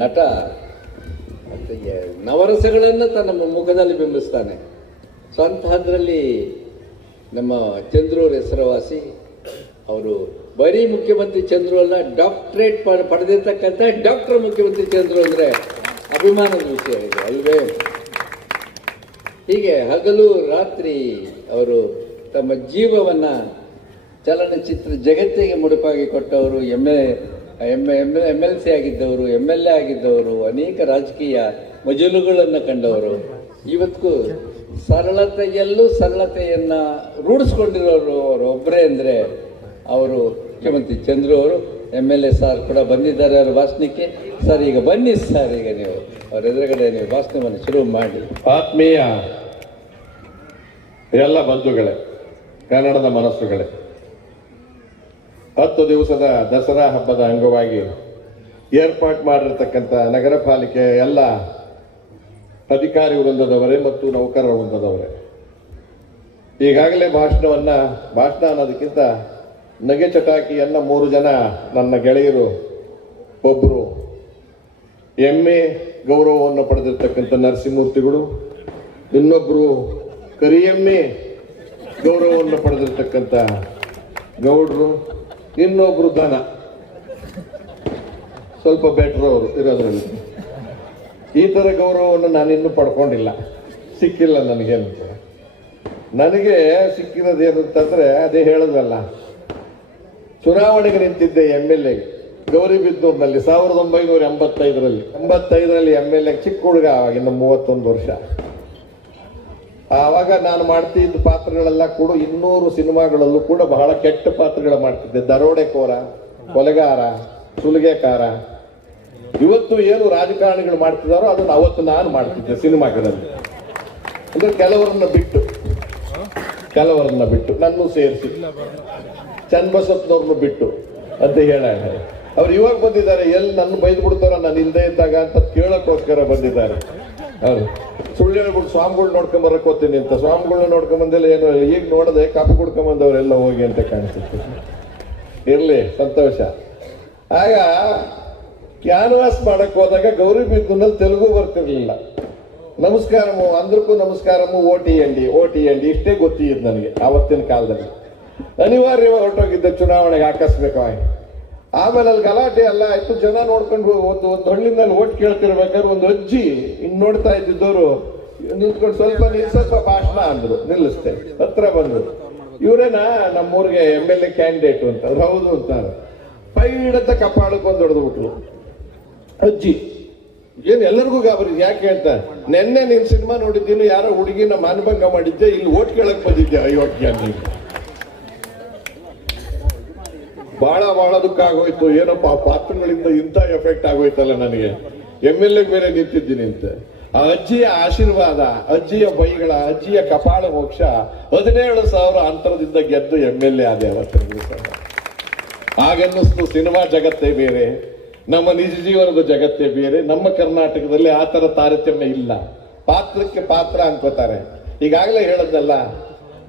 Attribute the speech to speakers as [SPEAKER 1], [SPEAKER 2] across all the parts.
[SPEAKER 1] ನಟ ನವರಸಗಳನ್ನು ತನ್ನ ಮುಖದಲ್ಲಿ ಬಿಂಬಿಸ್ತಾನೆ. ಸೊ ಅಂತಹದ್ರಲ್ಲಿ ನಮ್ಮ ಚಂದ್ರೂರ್ ಹೆಸರುವಾಸಿ, ಅವರು ಬರೀ ಮುಖ್ಯಮಂತ್ರಿ ಚಂದ್ರು ಅಲ್ಲ ಡಾಕ್ಟ್ರೇಟ್ ಪಡ್ ಪಡೆದಿರ್ತಕ್ಕಂಥ ಡಾಕ್ಟರ್ ಮುಖ್ಯಮಂತ್ರಿ ಚಂದ್ರು ಅಂದರೆ ಅಭಿಮಾನದ ವಿಷಯ ಇದೆ ಅಲ್ವೇ? ಹೀಗೆ ಹಗಲು ರಾತ್ರಿ ಅವರು ತಮ್ಮ ಜೀವವನ್ನು ಚಲನಚಿತ್ರ ಜಗತ್ತಿಗೆ ಮುಡುಪಾಗಿ ಕೊಟ್ಟವರು M A M M M L C ಆಗಿದ್ದವರು, M L A ಆಗಿದ್ದವರು, ಅನೇಕ ರಾಜಕೀಯ ಮಜಲುಗಳನ್ನು ಕಂಡವರು. ಇವತ್ತು ಸರಳತೆಯಲ್ಲೂ ಸರಳತೆಯನ್ನು ರೂಢಿಸ್ಕೊಂಡಿರೋರು ಅವರು ಒಬ್ಬರೇ ಅಂದರೆ ಅವರು ಮುಖ್ಯಮಂತ್ರಿ ಚಂದ್ರು ಅವರು, ಎಂ ಎಲ್ ಎ ಸರ್ ಕೂಡ ಬಂದಿದ್ದಾರೆ ಅವರ ಭಾಷಣಕ್ಕೆ. ಸರ್, ಈಗ ಬನ್ನಿ ಸರ್, ಈಗ ನೀವು ಅವ್ರ ಎದುರುಗಡೆ ನೀವು ಭಾಷಣವನ್ನು ಶುರು ಮಾಡಿ.
[SPEAKER 2] ಆತ್ಮೀಯ ಎಲ್ಲ ಬಂಧುಗಳೇ, ಕನ್ನಡದ ಮನಸ್ಸುಗಳೇ ಹತ್ತು ದಿವಸದ ದಸರಾ ಹಬ್ಬದ ಅಂಗವಾಗಿ ಏರ್ಪಾಟ್ ಮಾಡಿರತಕ್ಕಂಥ ನಗರ ಪಾಲಿಕೆ ಎಲ್ಲ ಅಧಿಕಾರಿ ವೃಂದದವರೇ ಮತ್ತು ನೌಕರರ ವೃಂದದವರೇ. ಈಗಾಗಲೇ ಭಾಷಣವನ್ನ, ಭಾಷಣ ಅನ್ನೋದಕ್ಕಿಂತ ನಗೆ ಚಟಾಕಿಯನ್ನ ಮೂರು ಜನ ನನ್ನ ಗೆಳೆಯರು ಒಬ್ಬರು ಎಮ್ಮೆ ಗೌರವವನ್ನು ಪಡೆದಿರ್ತಕ್ಕಂಥ ನರಸಿಂಹಮೂರ್ತಿಗಳು ಇನ್ನೊಬ್ಬರು ಕರಿಯಮ್ಮೆ ಗೌರವವನ್ನು ಪಡೆದಿರ್ತಕ್ಕಂಥ ಗೌಡ್ರು ಇನ್ನೊಬ್ರು ದನ ಸ್ವಲ್ಪ ಬೆಟ್ರ್ ಅವರು ಇರೋದ್ರಲ್ಲಿ. ಈ ಥರ ಗೌರವವನ್ನು ನಾನಿನ್ನೂ ಪಡ್ಕೊಂಡಿಲ್ಲ. ಸಿಕ್ಕಿಲ್ಲ ನನಗೇನು ನನಗೆ ಸಿಕ್ಕಿರೋದು ಅಂತಂದ್ರೆ ಅದೇ ಹೇಳೋದಲ್ಲ. ಚುನಾವಣೆಗೆ ನಿಂತಿದ್ದೆ ಎಂ ಎಲ್ ಎಗೆ ಗೌರಿಬಿದ್ದೂರಿನಲ್ಲಿ ಸಾವಿರದ ಒಂಬೈನೂರ ಎಂಬತ್ತೈದರಲ್ಲಿ. ಎಂಬತ್ತೈದರಲ್ಲಿ ಎಂ ಎಲ್ ಎ ಚಿಕ್ಕ ಹುಡುಗ ಆವಾಗಿನ ಮೂವತ್ತೊಂದು ವರ್ಷ. ಆವಾಗ ನಾನು ಮಾಡ್ತಿದ್ದ ಪಾತ್ರಗಳೆಲ್ಲ ಕೂಡ ಇನ್ನೂರು ಸಿನಿಮಾಗಳಲ್ಲೂ ಕೂಡ ಬಹಳ ಕೆಟ್ಟ ಪಾತ್ರಗಳು ಮಾಡ್ತಿದ್ದೆ. ದರೋಡೆಕೋರ, ಕೊಲೆಗಾರ, ಸುಲಿಗೆಕಾರ. ಇವತ್ತು ಏನು ರಾಜಕಾರಣಿಗಳು ಮಾಡ್ತಿದಾರೋ ಅದನ್ನು ಅವತ್ತು ನಾನು ಮಾಡ್ತಿದ್ದೆ ಸಿನಿಮಾಗಳಲ್ಲಿ. ಅಂದ್ರೆ ಕೆಲವರನ್ನ ಬಿಟ್ಟು ಕೆಲವರನ್ನ ಬಿಟ್ಟು, ನನ್ನೂ ಸೇರಿಸಿ. ಚನ್ನಬಸಪ್ಪನವ್ರನ್ನು ಬಿಟ್ಟು ಅಂತ ಹೇಳ ಅವ್ರು ಇವಾಗ ಬಂದಿದ್ದಾರೆ, ಎಲ್ಲಿ ನನ್ನ ಬೈದು ಬಿಡ್ತಾರ, ನಾನು ಇಲ್ಲದೆ ಇದ್ದಾಗ ಅಂತ ಕೇಳಕ್ಕೋಸ್ಕರ ಬಂದಿದ್ದಾರೆ. ಅವ್ರು ಸುಳ್ಳು ಹೇಳ್ಬಿಟ್ಟು ಸ್ವಾಮಿಗಳು ನೋಡ್ಕೊಂಡ್ ಬರಕ್ ಅಂತ. ಸ್ವಾಮಿಗಳನ್ನ ನೋಡ್ಕೊಂಡ್ ಬಂದಿಲ್ಲ ಏನು. ಈಗ ನೋಡದೆ ಕಾಪಿ ಕುಡ್ಕೊಂಡ್ ಬಂದವರೆಲ್ಲ ಹೋಗಿ ಅಂತ ಕಾಣಿಸುತ್ತೆ ಇರ್ಲಿ, ಸಂತೋಷ. ಆಗ ಕ್ಯಾನ್ವಾಸ್ ಮಾಡಕ್ ಹೋದಾಗ ಗೌರಿಬಿದ್ದೂನಲ್ಲಿ ತೆಲುಗು ಬರ್ತಿರ್ಲಿಲ್ಲ. ನಮಸ್ಕಾರಮು, ಅಂದ್ರಕ್ಕೂ ನಮಸ್ಕಾರಮು ಓಟಿ ಓ ಟಿ ಎನ್ ಇಷ್ಟೇ ಗೊತ್ತಿದ್ದು ನನಗೆ ಆವತ್ತಿನ ಕಾಲದಲ್ಲಿ. ಅನಿವಾರ್ಯವಾಗಿ ಹೊರಟೋಗಿದ್ದ, ಚುನಾವಣೆಗೆ ಹಾಕಿಸ್ಬೇಕಾಗಿ ಆಮೇಲೆ ಅಲ್ಲಿ ಗಲಾಟೆ ಎಲ್ಲ ಆಯ್ತು. ಜನ ನೋಡ್ಕೊಂಡು ಒಂದು ಒಂದು ಹಳ್ಳಿನಲ್ಲಿ ಓಟ್ ಕೇಳ್ತಿರ್ಬೇಕಾದ್ರೆ ಒಂದು ಅಜ್ಜಿ ಇನ್ ನೋಡ್ತಾ ಇದ್ದಿದ್ದವರು ನಿಂತ್ಕೊಂಡು ಸ್ವಲ್ಪ ಸ್ವಲ್ಪ ಭಾಷಣ ಅಂದ್ರು ನಿಲ್ಲಿಸ್ತೆ ಹತ್ರ ಬಂದ್ರು. ಇವರೇನಾ? ನಮ್ಮೂರಿಗೆ ಎಂ ಎಲ್ ಎ ಕ್ಯಾಂಡಿಡೇಟ್ ಅಂತ. ಹೌದು ಅಂತಾರೆ ಪೈಡತ್ತ ಕಪಾಳಕ್ಕೆ ಹೊಡೆದು ಬಿಟ್ಲು ಅಜ್ಜಿ, ಏನು ಎಲ್ಲರಿಗೂ ಗಾಬರಿ, ಯಾಕೆ ಹೇಳ್ತಾರೆ ನೆನ್ನೆ ನೀನ್ ಸಿನಿಮಾ ನೋಡಿದ್ದೀನಿ, ಯಾರೋ ಹುಡುಗಿನ ಮಾನಭಂಗ ಮಾಡಿದ್ದೆ, ಇಲ್ಲಿ ಓಟ್ ಕೇಳಕ್ ಬಂದಿದ್ದೆ ಅಯೋಗ್ಯ ನೀನು ಬಹಳ ಬಹಳ ದುಃಖ ಆಗೋಯ್ತು. ಏನಪ್ಪ ಆ ಪಾತ್ರಗಳಿಂದ ಇಂಥ ಎಫೆಕ್ಟ್ ಆಗೋಯ್ತಲ್ಲ ನನಗೆ. ಎಂ ಎಲ್ ಎ ಬೇರೆ ನಿಂತಿದ್ದೀನಿ ಅಂತ. ಆ ಅಜ್ಜಿಯ ಆಶೀರ್ವಾದ, ಅಜ್ಜಿಯ ಬೈಗಳ, ಅಜ್ಜಿಯ ಕಪಾಳ ಮೋಕ್ಷ ಹದಿನೇಳು ಸಾವಿರ ಅಂತರದಿಂದ ಗೆದ್ದು ಎಂ ಎಲ್ ಎ ಆದ ಆಗನ್ನಿಸ್ತು ಸಿನಿಮಾ ಜಗತ್ತೇ ಬೇರೆ. ನಮ್ಮ ನಿಜ ಜೀವನದ ಜಗತ್ತೇ ಬೇರೆ. ನಮ್ಮ ಕರ್ನಾಟಕದಲ್ಲಿ ಆ ತರ ತಾರತಮ್ಯ ಇಲ್ಲ. ಪಾತ್ರಕ್ಕೆ ಪಾತ್ರ ಅನ್ಕೋತಾರೆ ಈಗಾಗಲೇ ಹೇಳದ್ನಲ್ಲ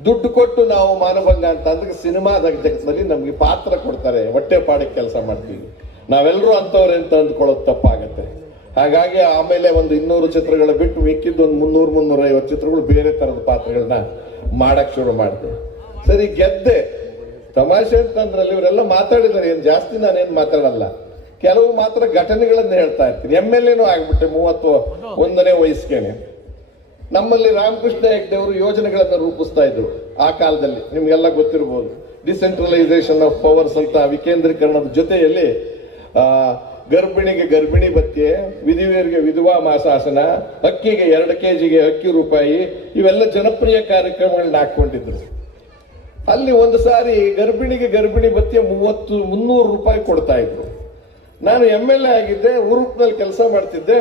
[SPEAKER 2] ದುಡ್ಡು ಕೊಟ್ಟು ನಾವು ಮಾನಭಂಗ ಅಂತ ಅಂದ್ರೆ ಸಿನಿಮಾದ ಜಗತ್ತಿನಲ್ಲಿ ನಮಗೆ ಪಾತ್ರ ಕೊಡ್ತಾರೆ, ಹೊಟ್ಟೆ ಪಾಡಕ್ಕೆ ಕೆಲಸ ಮಾಡ್ತೀವಿ. ನಾವೆಲ್ಲರೂ ಅಂತವ್ರೆ ಅಂತ ಅಂದ್ಕೊಳ್ಳೋದು ತಪ್ಪಾಗತ್ತೆ. ಹಾಗಾಗಿ ಆಮೇಲೆ ಒಂದು ಇನ್ನೂರು ಚಿತ್ರಗಳ ಬಿಟ್ಟು ಮಿಕ್ಕಿದ್ದು ಒಂದು ಮುನ್ನೂರು ಮುನ್ನೂರ ಐವತ್ತು ಚಿತ್ರಗಳು ಬೇರೆ ತರದ ಪಾತ್ರಗಳನ್ನ ಮಾಡಕ್ ಶುರು ಮಾಡಿದೆ. ಸರಿ, ಗೆದ್ದೆ. ತಮಾಷೆ ಅಂತಂದ್ರಲ್ಲಿ ಇವರೆಲ್ಲ ಮಾತಾಡಿದ್ದಾರೆ, ಏನು ಜಾಸ್ತಿ ನಾನೇನು ಮಾತಾಡಲ್ಲ. ಕೆಲವು ಮಾತ್ರ ಘಟನೆಗಳನ್ನ ಹೇಳ್ತಾ ಇರ್ತೀನಿ. ಎಂ ಎಲ್ ಎನೂ ಆಗ್ಬಿಟ್ಟೆ, ಮೂವತ್ತು ಒಂದನೇ ವಯಸ್ಸಿಗೆನೆ. ನಮ್ಮಲ್ಲಿ ರಾಮಕೃಷ್ಣ ಹೆಗ್ಡೆ ಅವರು ಯೋಜನೆಗಳನ್ನು ರೂಪಿಸ್ತಾ ಇದ್ರು ಆ ಕಾಲದಲ್ಲಿ. ನಿಮ್ಗೆಲ್ಲ ಗೊತ್ತಿರಬಹುದು ಡಿಸೆಂಟ್ರಲೈಸೇಷನ್ ಆಫ್ ಪವರ್ಸ್ ಅಂತ ವಿಕೇಂದ್ರೀಕರಣದ ಜೊತೆಯಲ್ಲಿ ಗರ್ಭಿಣಿಗೆ ಗರ್ಭಿಣಿ ಭತ್ಯೆ ವಿಧಿವೇರಿಗೆ ವಿಧವಾ ಮಾಸಾಸನ, ಅಕ್ಕಿಗೆ ಎರಡು ಕೆಜಿಗೆ ಅಕ್ಕಿ ರೂಪಾಯಿ, ಇವೆಲ್ಲ ಜನಪ್ರಿಯ ಕಾರ್ಯಕ್ರಮಗಳನ್ನ ಹಾಕೊಂಡಿದ್ರು ಅಲ್ಲಿ ಒಂದು ಸಾರಿ ಗರ್ಭಿಣಿಗೆ ಗರ್ಭಿಣಿ ಭತ್ಯೆ ಮೂವತ್ತು, ಮುನ್ನೂರು ರೂಪಾಯಿ ಕೊಡ್ತಾ ಇದ್ರು. ನಾನು ಎಂ ಎಲ್ ಎ ಆಗಿದ್ದೆ ಉರುಪ್ನಲ್ಲಿ ಕೆಲಸ ಮಾಡ್ತಿದ್ದೆ.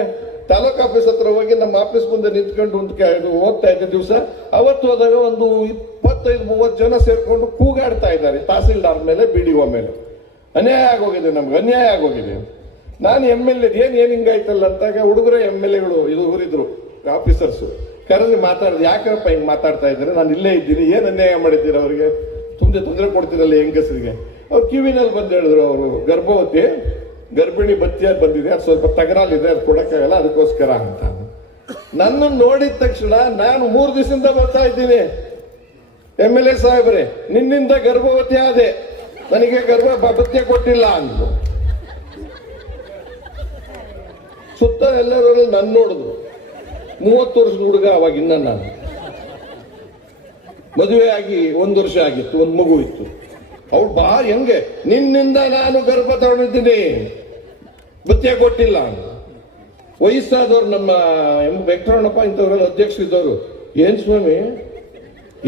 [SPEAKER 2] ತಾಲೂಕ್ ಆಫೀಸ್ ಹತ್ರ ಹೋಗಿ ನಮ್ಮ ಆಫೀಸ್ ಮುಂದೆ ನಿಂತ್ಕೊಂಡು ಒಂದು ಓದ್ತಾ ಇದ್ದ ದಿವಸ. ಅವತ್ತು ಹೋದಾಗ ಒಂದು ಇಪ್ಪತ್ತೈದು, ಮೂವತ್ತು ಜನ ಸೇರ್ಕೊಂಡು ಕೂಗಾಡ್ತಾ ಇದ್ದಾರೆ. ತಹಸೀಲ್ದಾರ್ ಮೇಲೆ ಬಿ ಡಿ ಒ ಮೇಲೆ. ಅನ್ಯಾಯ ಆಗೋಗಿದೆ ನಮ್ಗೆ, ಅನ್ಯಾಯ ಆಗೋಗಿದೆ. ನಾನು ಎಂ ಎಲ್ ಎ ಏನ್ ಏನ್ ಹಿಂಗಾಯ್ತಲ್ಲ ಅಂತಾಗ ಹುಡುಗರ ಎಂ ಎಲ್ ಎಗಳು ಇದು ಹುರಿದ್ರು ಆಫೀಸರ್ಸ್. ಕರೆದು ಮಾತಾಡಿದ್ರು ಯಾಕಪ್ಪ ಹಿಂಗೆ ಮಾತಾಡ್ತಾ ಇದ್ದಾರೆ? ನಾನು ಇಲ್ಲೇ ಇದ್ದೀನಿ, ಏನು ಅನ್ಯಾಯ ಮಾಡಿದ್ದೀರ ಅವರಿಗೆ? ತುಂಬ ತೊಂದರೆ ಕೊಡ್ತೀರಲ್ಲ ಹೆಂಗಸರಿಗೆ. ಅವ್ರು ಕಿವಿನಲ್ಲಿ ಬಂದು ಹೇಳಿದ್ರು ಅವರು, ಗರ್ಭವತಿ ಗರ್ಭಿಣಿ ಬತ್ತಿಯಾಗಿ ಬಂದಿದೆ? ಅದು ಸ್ವಲ್ಪ ತಗರಾಲಿದೆ ಅದು ಕೊಡಕ್ಕಾಗಲ್ಲ, ಅದಕ್ಕೋಸ್ಕರ ಅಂತ. ನನ್ನ ನೋಡಿದ ತಕ್ಷಣ ನಾನು ಮೂರು ದಿವಸದಿಂದ ಬರ್ತಾ ಇದ್ದೀನಿ. ಎಂ ಎಲ್ ಎ ಸಾಹೇಬ್ರೆ, ನಿನ್ನಿಂದ ಗರ್ಭವತಿ ಆದೆ. ನನಗೆ ಗರ್ಭ ಭತ್ಯ ಕೊಟ್ಟಿಲ್ಲ ಅಂದ್ರು. ಸುತ್ತ ಎಲ್ಲರೂ ನನ್ನ ನೋಡಿದ್ರು ಮೂವತ್ತು ವರ್ಷದ ಹುಡುಗ ಅವಾಗ ಇನ್ನ ನಾನು. ಮದುವೆ ಆಗಿ ಒಂದು ವರ್ಷ ಆಗಿತ್ತು, ಒಂದು ಮಗು ಇತ್ತು. ಅವ್ಳು ಬಾ, ಹೆಂಗೆ? ನಿನ್ನಿಂದ ನಾನು ಗರ್ಭ ತಗೊಂಡಿದ್ದೀನಿ. ಬತ್ತಿಯ ಕೊಟ್ಟಿಲ್ಲ. ವಯಸ್ಸಾದವ್ರು ನಮ್ಮ ಎಂ ವೆಂಕಟರಮಣಪ್ಪ ಇಂಥವ್ರೆಲ್ಲ ಅಧ್ಯಕ್ಷರಿದ್ದವರು ಏನ್ ಸ್ವಾಮಿ?